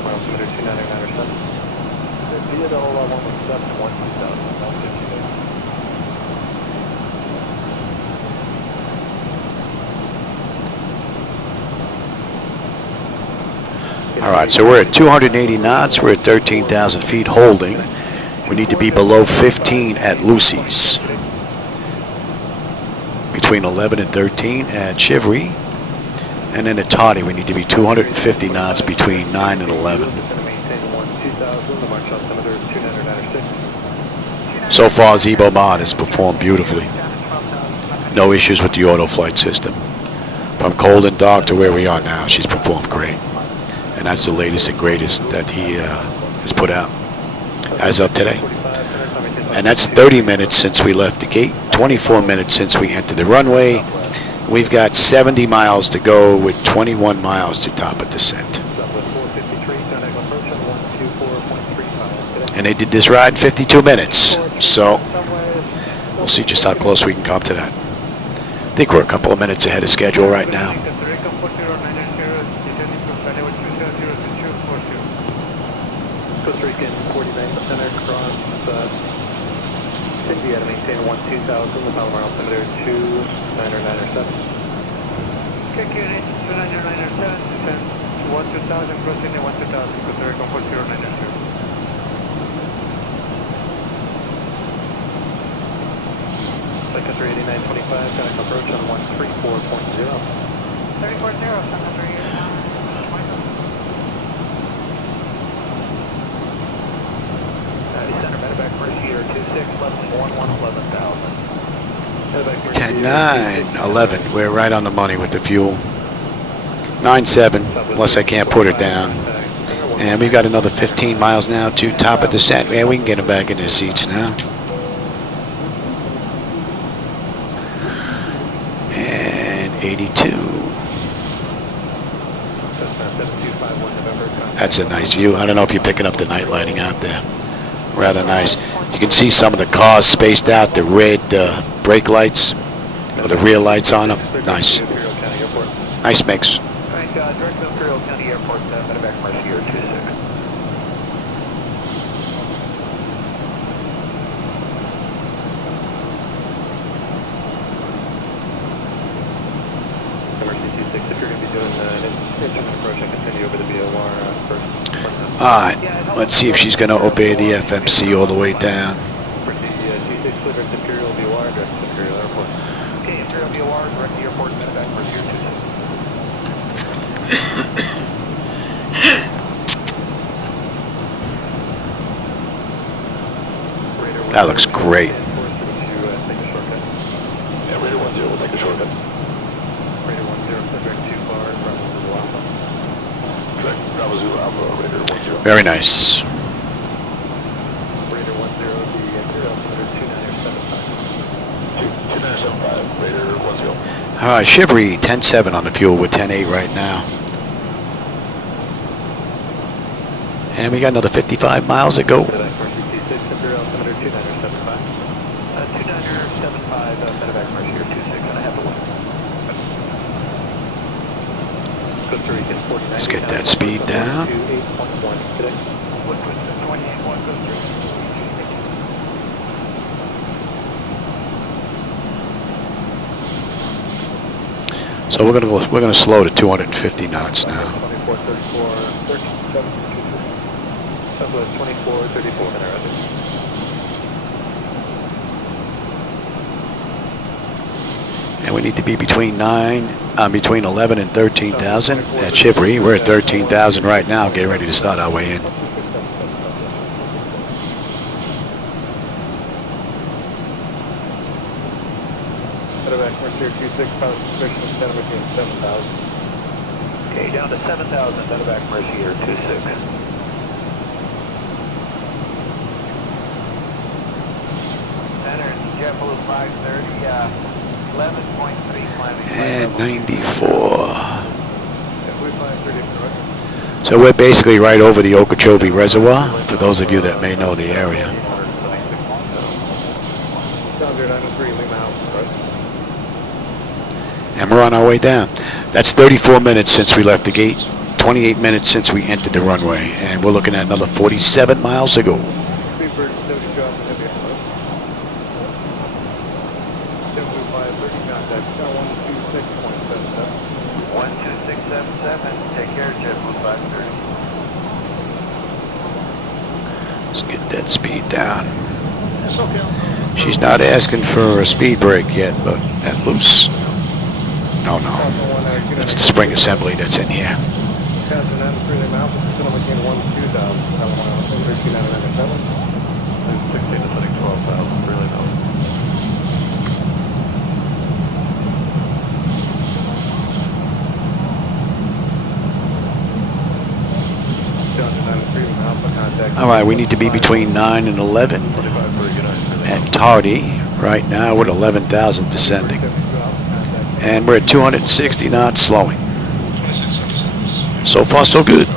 miles submitted 299 via the Orla 117, 12000. All right, so we're at 280 knots. We're at 13,000 feet holding. We need to be below 15 at Lucy's. Between 11 and 13 at Chivry. And then at Toddy, we need to be 250 knots between 9 and 11. So far, Zibo-Mod has performed beautifully. No issues with the auto flight system. From cold and dark to where we are now, she's performed great. And that's the latest and greatest that he has put out as of today. And that's 30 minutes since we left the gate, 24 minutes since we entered the runway. We've got 70 miles to go with 21 miles to top of descent. And they did this ride in 52 minutes. So we'll see just how close we can come to that. I think we're a couple of minutes ahead of schedule right now. Costa Rican 49% across India to maintain 12000, the Palomar altimeter 29907. KQ 29907, descend to 12000, crossing the 12000, Costa Rican 4090. Costa 8925, connect approach on 134.0. 340, send number here. Center, medevac first year, 26, leveling 11,000. 10, 9, 11. We're right on the money with the fuel. 9-7, unless I can't put her down. And we've got another 15 miles now to top of descent. Yeah, we can get them back in their seats now. And 82. That's a nice view. I don't know if you're picking up the night lighting out there. Rather nice. You can see some of the cars spaced out, the red brake lights, or the rear lights on them. Nice. Nice mix. Direct Imperial County Airport, medevac first year, 26. Emergency 26, if you're going to be doing an instrument approach, I continue over the VOR first. All right. Let's see if she's going to obey the FMC all the way down. Proceed G6, direct Imperial VOR, direct Imperial Airport. Okay, Imperial VOR, direct Airport, medevac first year, 26. That looks great. Yeah, Raider 10, we'll take a shortcut. Raider 10, direct too far from Zulu Alpha. Correct, Bravo Zulu Alpha, Raider 10. Very nice. Raider 10, the Imperial altimeter 2975. 2975, Raider 10. All right, Chivry 10-7 on the fuel with 10-8 right now. And we got another 55 miles to go. Let's get that speed down. So we're gonna slow to 250 knots now. Southwest 2434, And we need to be between 11 and 13,000 at Chivry. We're at 13,000 right now, getting ready to start our way in. Okay, down to 7,000, medevac Mercy Air 26. Center, JetBlue 530, 11.3 climbing. And 94. JetBlue 530, correct. So we're basically right over the Okeechobee Reservoir, for those of you that may know the area. Down 093, Lima House, correct. And we're on our way down. That's 34 minutes since we left the gate, 28 minutes since we entered the runway, and we're looking at another 47 miles to go. Sleeper, Doty Job, Heavy Outlook. JetBlue 530, contact, 126.77. 12677, take care, JetBlue 530. Let's get that speed down. She's not asking for a speed break yet, but that loose. No, no. That's the spring assembly that's in here. Captain 93, Lima Alpha, Casino McCain 12000, California, 13997. 16 to 12,000, really low. All right, we need to be between 9 and 11 at tardy. Right now we're at 11,000 descending. And we're at 260 knots slowing. So far, so good.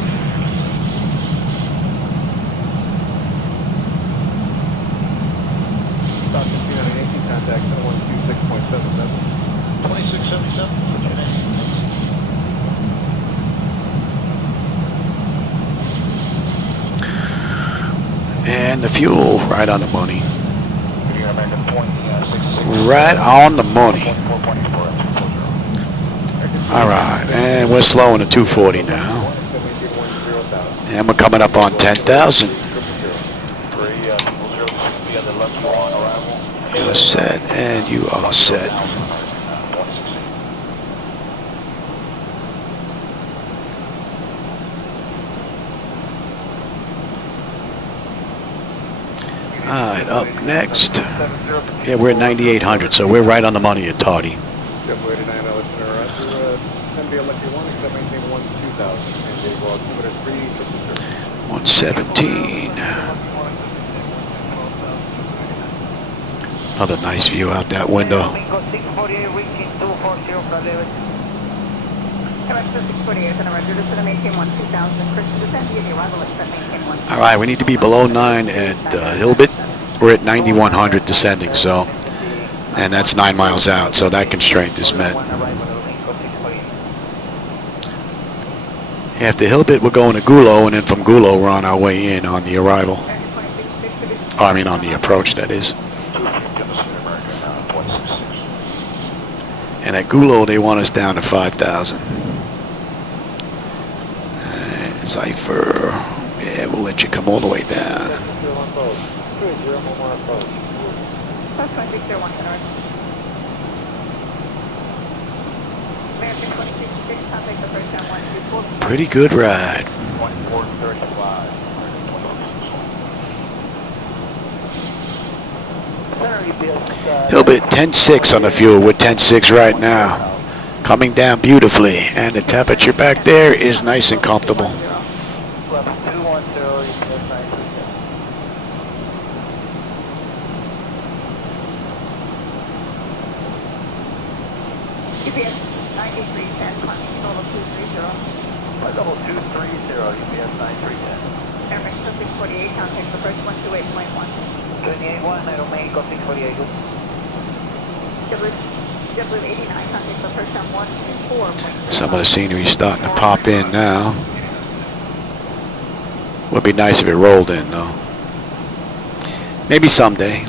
And the fuel, right on the money. Right on the money. All right, and we're slowing to 240 now. And we're coming up on 10,000. You're set, and you are set. All right, up next. Yeah, we're at 9,800, so we're right on the money at tardy. 117. Another nice view out that window. All right, we need to be below 9 at Hilbert. We're at 9,100 descending, so, and that's 9 miles out, so that constraint is met. After Hilbert, we're going to Gulo, and then from Gulo, we're on our way in on the arrival. Oh, I mean, on the approach, that is. And at Gulo, they want us down to 5,000. Cypher, yeah, we'll let you come all the way down. Pretty good ride. Hilbert, 10.6 on the fuel. We're 10.6 right now. Coming down beautifully, and the temperature back there is nice and comfortable. Some of the scenery is starting to pop in now. Would be nice if it rolled in, though. Maybe someday.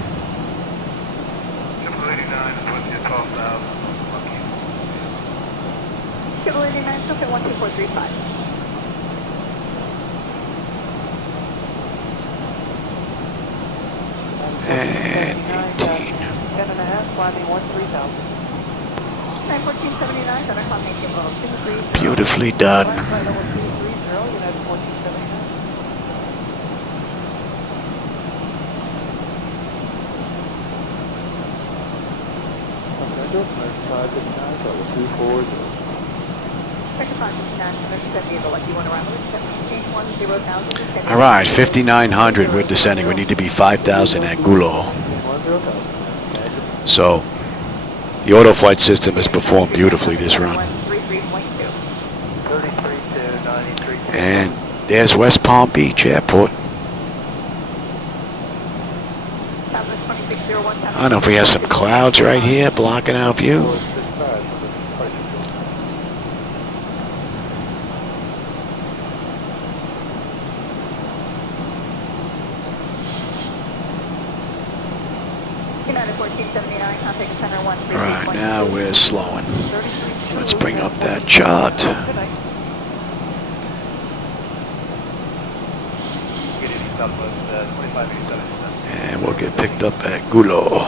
And 18. 10.5, beautifully done. All right, 5,900. We're descending. We need to be 5,000 at Gulo. So the auto flight system has performed beautifully this run. And there's West Palm Beach Airport. I don't know if we have some clouds right here blocking our view. Right, now we're slowing. Let's bring up that chart. And we'll get picked up at Gulo.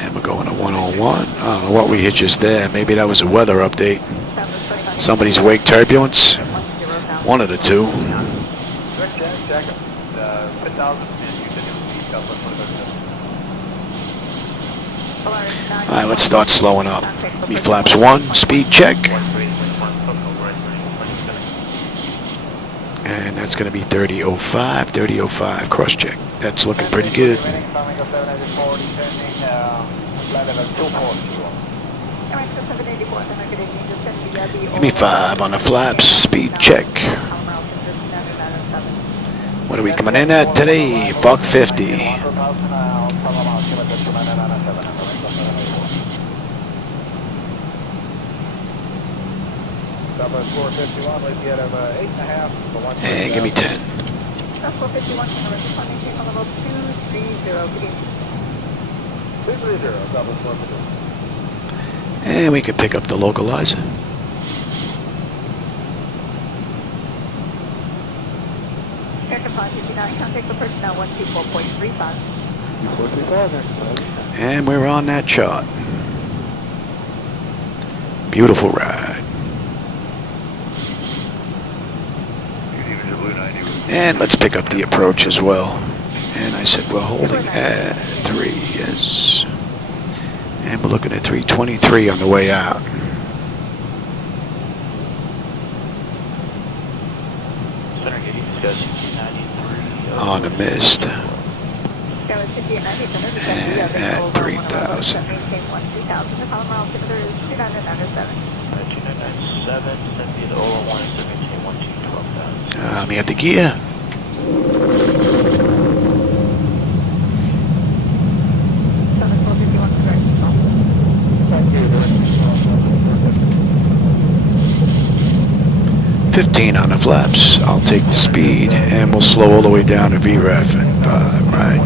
And we're going to 101. I don't know what we hit just there. Maybe that was a weather update. Somebody's wake turbulence. One of the two. Alright, let's start slowing up. B flaps 1, speed check. And that's going to be 30.05, 30.05, cross check. That's looking pretty good. Give me 5 on the flaps, speed check. What are we coming in at today? $150. And give me 10. And we can pick up the localizer. And we're on that chart. Beautiful ride. And let's pick up the approach as well. And I said we're holding at 3, yes. And we're looking at 323 on the way out. On the mist. And at 3,000. We have the gear. $15 on the flaps. I'll take the speed, and we'll slow all the way down to VREF and right.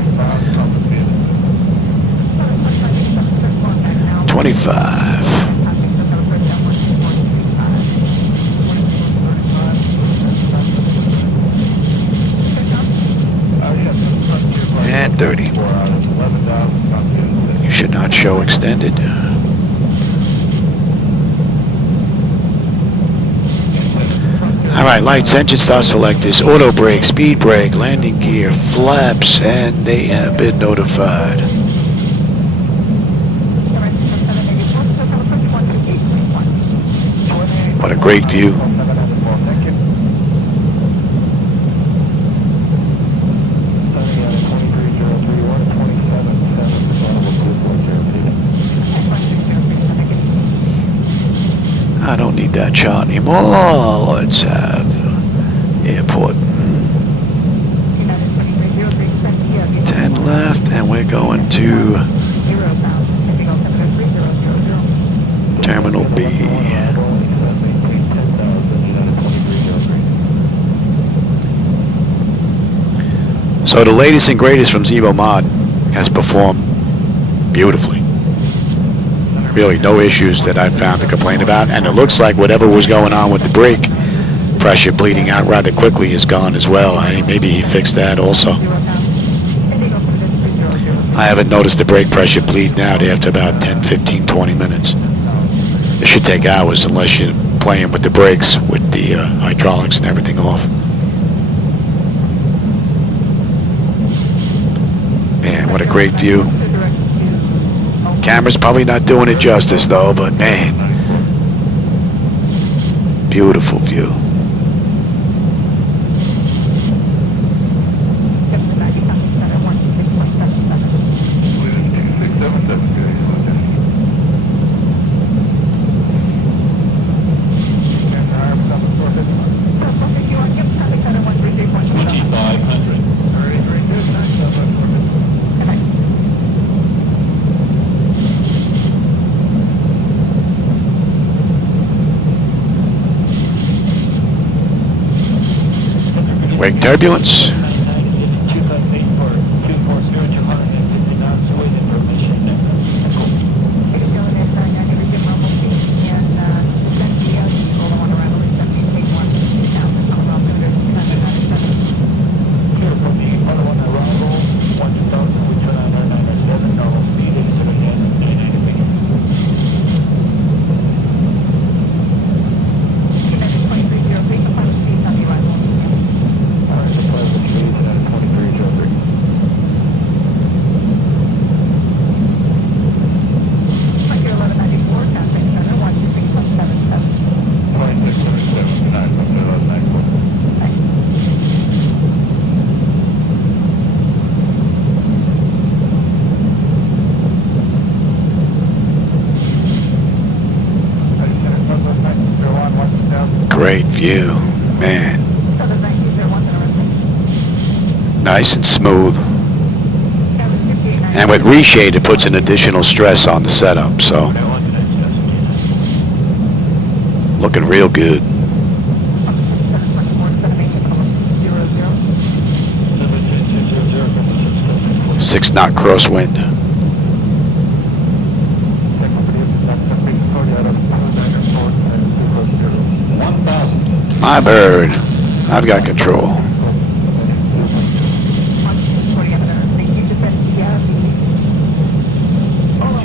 25. And 30. You should not show extended. All right, lights, engine start selectors, auto brake, speed brake, landing gear, flaps, and they have been notified. What a great view. I don't need that chart anymore. Let's have airport. 10 left, and we're going to Terminal B. So the latest and greatest from Zibo-Mod has performed beautifully. Really no issues that I've found to complain about, and it looks like whatever was going on with the brake pressure bleeding out rather quickly is gone as well. I mean, maybe he fixed that also. I haven't noticed the brake pressure bleeding out after about 10, 15, 20 minutes. It should take hours unless you're playing with the brakes with the hydraulics and everything off. Man, what a great view. Camera's probably not doing it justice though, but man, beautiful view. Wake turbulence. Great view, man. Nice and smooth. And with reshade, it puts an additional stress on the setup, so looking real good. 6-knot crosswind. My bird, I've got control.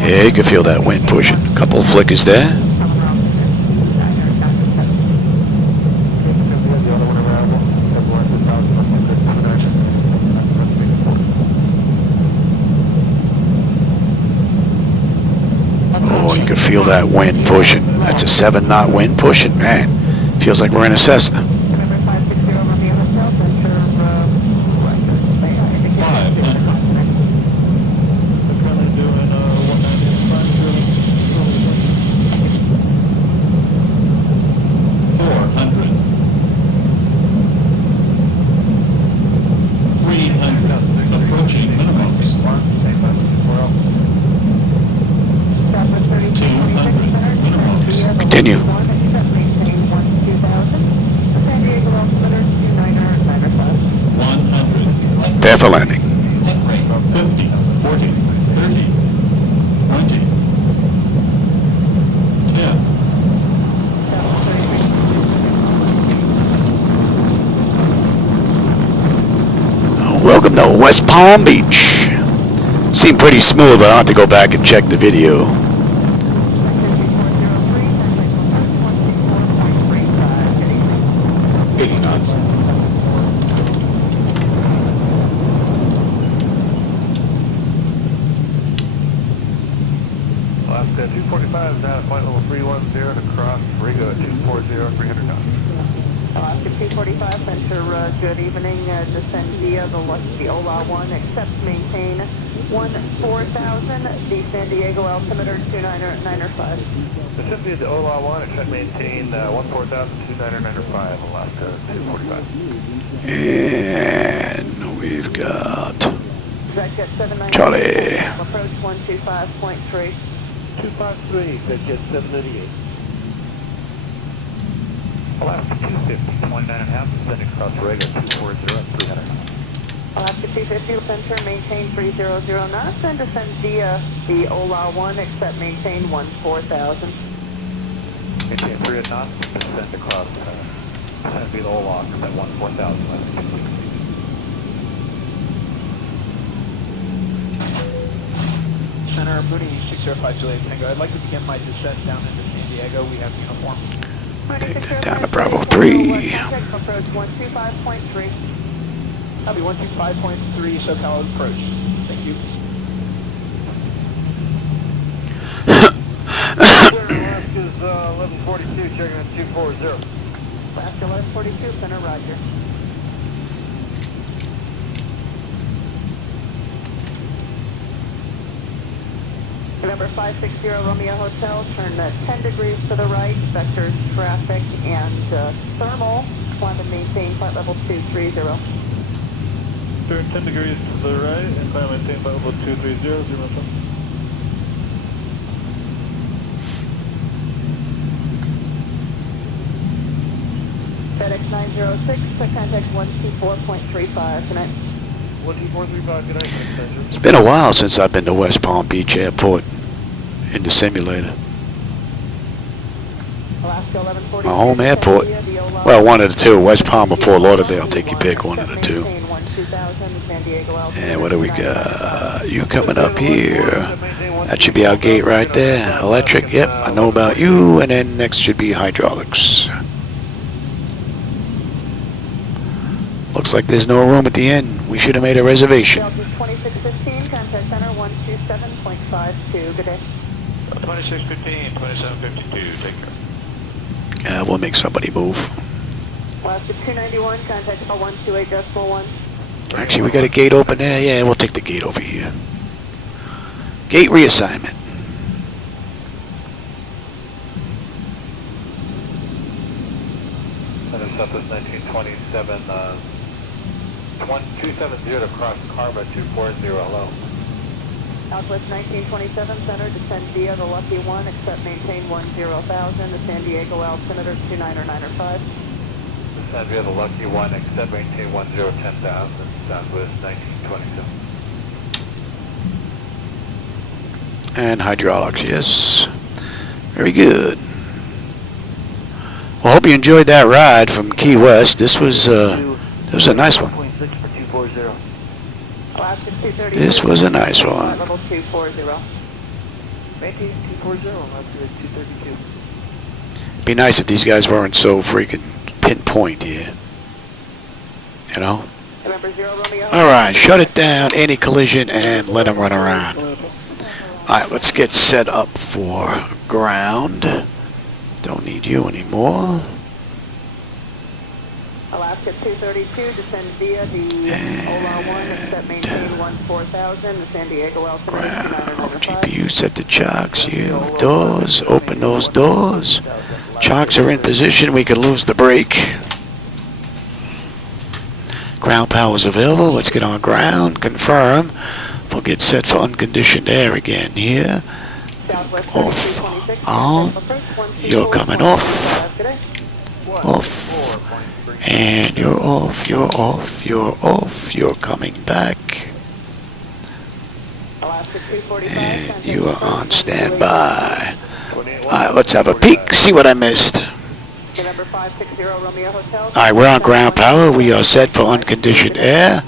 Yeah, you can feel that wind pushing. A couple of flickers there. Oh, you can feel that wind pushing. That's a 7-knot wind pushing, man. Feels like we're in a Cessna. Continue. Prepare for landing. 50, 40, 30, 20, 10. Welcome to West Palm Beach. Seemed pretty smooth, but I'll have to go back and check the video. Alaska 245 down at flight level 310 to cross Riga 240, 300 knots. Alaska 245, Center, good evening. Descend via the Lucky Ola 1, accept, maintain 14,000. The San Diego altimeter 29905. Descend via the Ola 1, accept, maintain 14,000, 29905, Alaska 245. And we've got Charlie. Approach 125.3. 253, Jet 788. Alaska 250, 29.5, descending across Riga 240 at 300. Alaska 250, center, maintain 300 knots, and descend via the Ola 1, accept, maintain 14,000. Maintain 300 knots, descend across, descend via the Ola, at 14,000. Center, Mooney 605 Juliet Tango. I'd like to begin my descent down into San Diego. We have uniform. Take that down to Bravo 3. Approach 125.3. Copy 125.3, SoCal approach. Thank you. Alaska's 1142, checking at 240. Alaska 1142, center, roger. November 560 Romeo Hotel, turn 10 degrees to the right, vectors traffic and thermal, climb and maintain flight level 230. Turn 10 degrees to the right and climb and maintain flight level 230, 0. FedEx 906, contact 124.35 tonight. 12435, good night, It's been a while since I've been to West Palm Beach Airport in the simulator. Alaska 1142. My home airport. Well, one of the two, West Palm or Fort Lauderdale. Take your pick, one of the two. And what do we got? You coming up here. That should be our gate right there. Electric, yep, I know about you. And then next should be hydraulics. Looks like there's no room at the end. We should have made a reservation. 2615, contact center 127.52. Good day. 2615, 2752, take care. We'll make somebody move. Alaska 291, contact 128.1. Actually, we got a gate open there. Yeah, we'll take the gate over here. Gate reassignment. Southwest 1927, 270 to cross Carba 240, hello. Southwest 1927, center, descend via the Lucky 1, accept maintain 10,000, the San Diego altimeter 29905. Descend via the Lucky 1, accept maintain 10,000, Southwest 1927. And hydraulics, yes. Very good. Well, hope you enjoyed that ride from Key West. This was a nice one. This was a nice one. Level 240. Maintain 240, Alaska 232. It'd be nice if these guys weren't so freaking pinpoint here. You know? November 0 Romeo. All right, shut it down, anti-collision, and let them run around. All right, let's get set up for ground. Don't need you anymore. Alaska 232, descend via the Ola 1, accept maintain 14,000, the San Diego altimeter 29905. GPU set the chocks, you doors, open those doors. Chocks are in position, we can lose the brake. Ground power is available, let's get on ground, confirm. We'll get set for unconditioned air again here. Off, on, you're coming off, off, and you're off, you're off, you're off, you're coming back, and you are on standby. Alright, let's have a peek, see what I missed. Alright, we're on ground power, we are set for unconditioned air,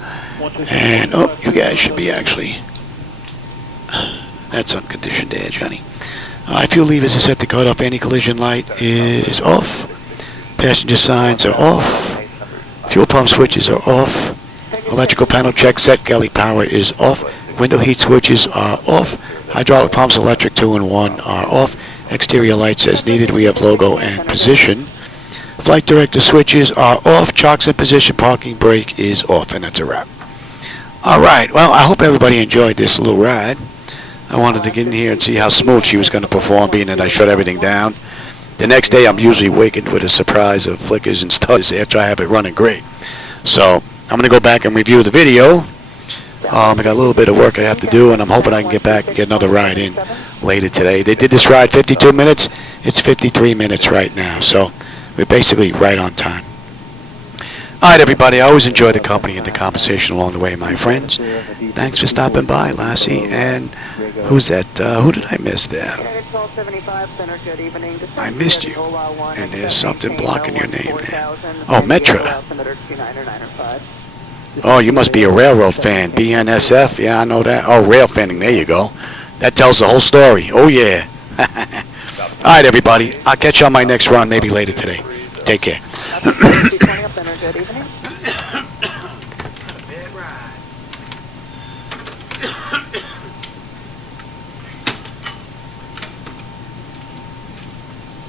and oh, you guys should be actually... That's unconditioned air, Johnny. Fuel levers are set to cut off. Anti-collision light is off. Passenger signs are off. Fuel pump switches are off. Electrical panel check set. Galley power is off. Window heat switches are off. Hydraulic pumps, electric 2 and 1 are off. Exterior lights as needed. We have logo and position. Flight director switches are off. Chocks in position. Parking brake is off. And that's a wrap. Alright, well, I hope everybody enjoyed this little ride. I wanted to get in here and see how smooth she was going to perform, being that I shut everything down. The next day, I'm usually wakened with a surprise of flickers and stutters after I have it running great. So, I'm going to go back and review the video. I got a little bit of work I have to do, and I'm hoping I can get back and get another ride in later today. They did this ride 52 minutes. It's 53 minutes right now, so we're basically right on time. All right, everybody, I always enjoy the company and the conversation along the way, my friends. Thanks for stopping by, Lassie. And who's that? Who did I miss there? I missed you. And there's something blocking your name there. Oh, Metra. Oh, you must be a railroad fan. BNSF? Yeah, I know that. Oh, rail fanning. There you go. That tells the whole story. Oh, yeah. All right, everybody. I'll catch you on my next run, maybe later today. Take care. Good evening.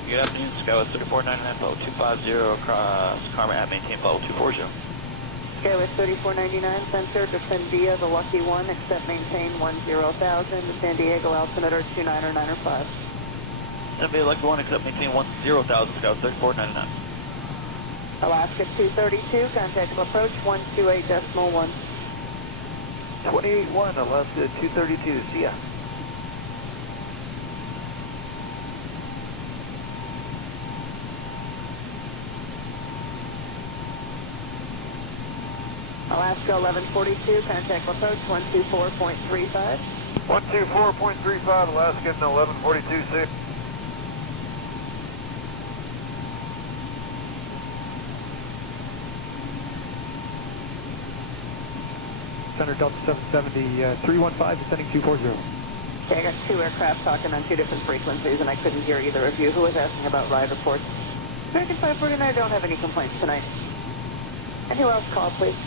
Good afternoon, Skywest 3499, level 250, across Karma at maintain level 240. Skywest 3499, sensor, descend via the Lucky 1, accept maintain 10,000, San Diego, altimeter 29905. And be Lucky 1, accept maintain 10,000, Skywest 3499. Alaska 232, contact approach 128.1. 28-1, Alaska 232, see ya. Alaska 1142, contact approach 124.35. 124.35, Alaska 1142, see ya. Center Delta 770, 315, descending 240. Okay, I got two aircraft talking on two different frequencies, and I couldn't hear either of you. Who was asking about ride reports? American 549, I don't have any complaints tonight. And who else called, please?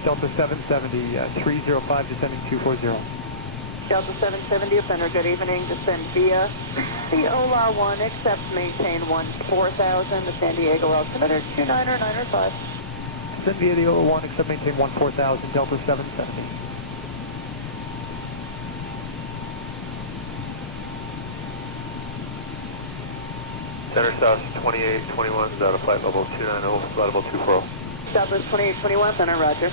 Delta 770, 305, descending 240. Delta 770, offender, good evening. Descend via the OLA 1, accept maintain 14,000, the San Diego altimeter 29905. Descend via the 01, accept maintain 14,000, Delta 770. Center South 2821, is out of flight level 290, flight level 240. Southwest 2821, center, roger.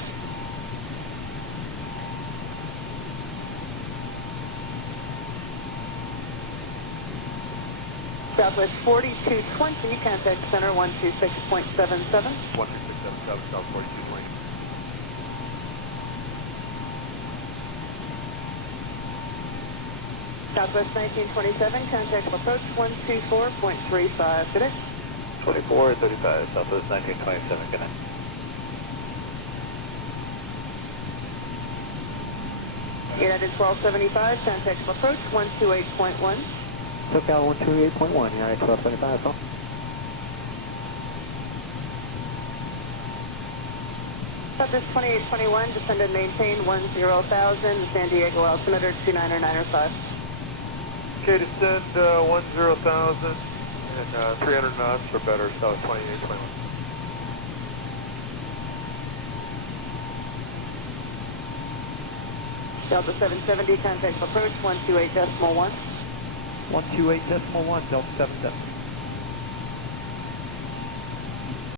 Southwest 4220, contact center 126.77. 12677, South 4220. Southwest 1927, contact approach 124.35. Good day. 2435, Southwest 1927, good night. United 1275, contact approach 128.1. SoCal 128.1, United 1275, call. Southwest 2821, descend and maintain 10,000, San Diego altimeter 29905. Okay, descend 10,000 and 300 knots or better, South 2821. Delta 770, contact approach 128.1. 128.1, Delta 770.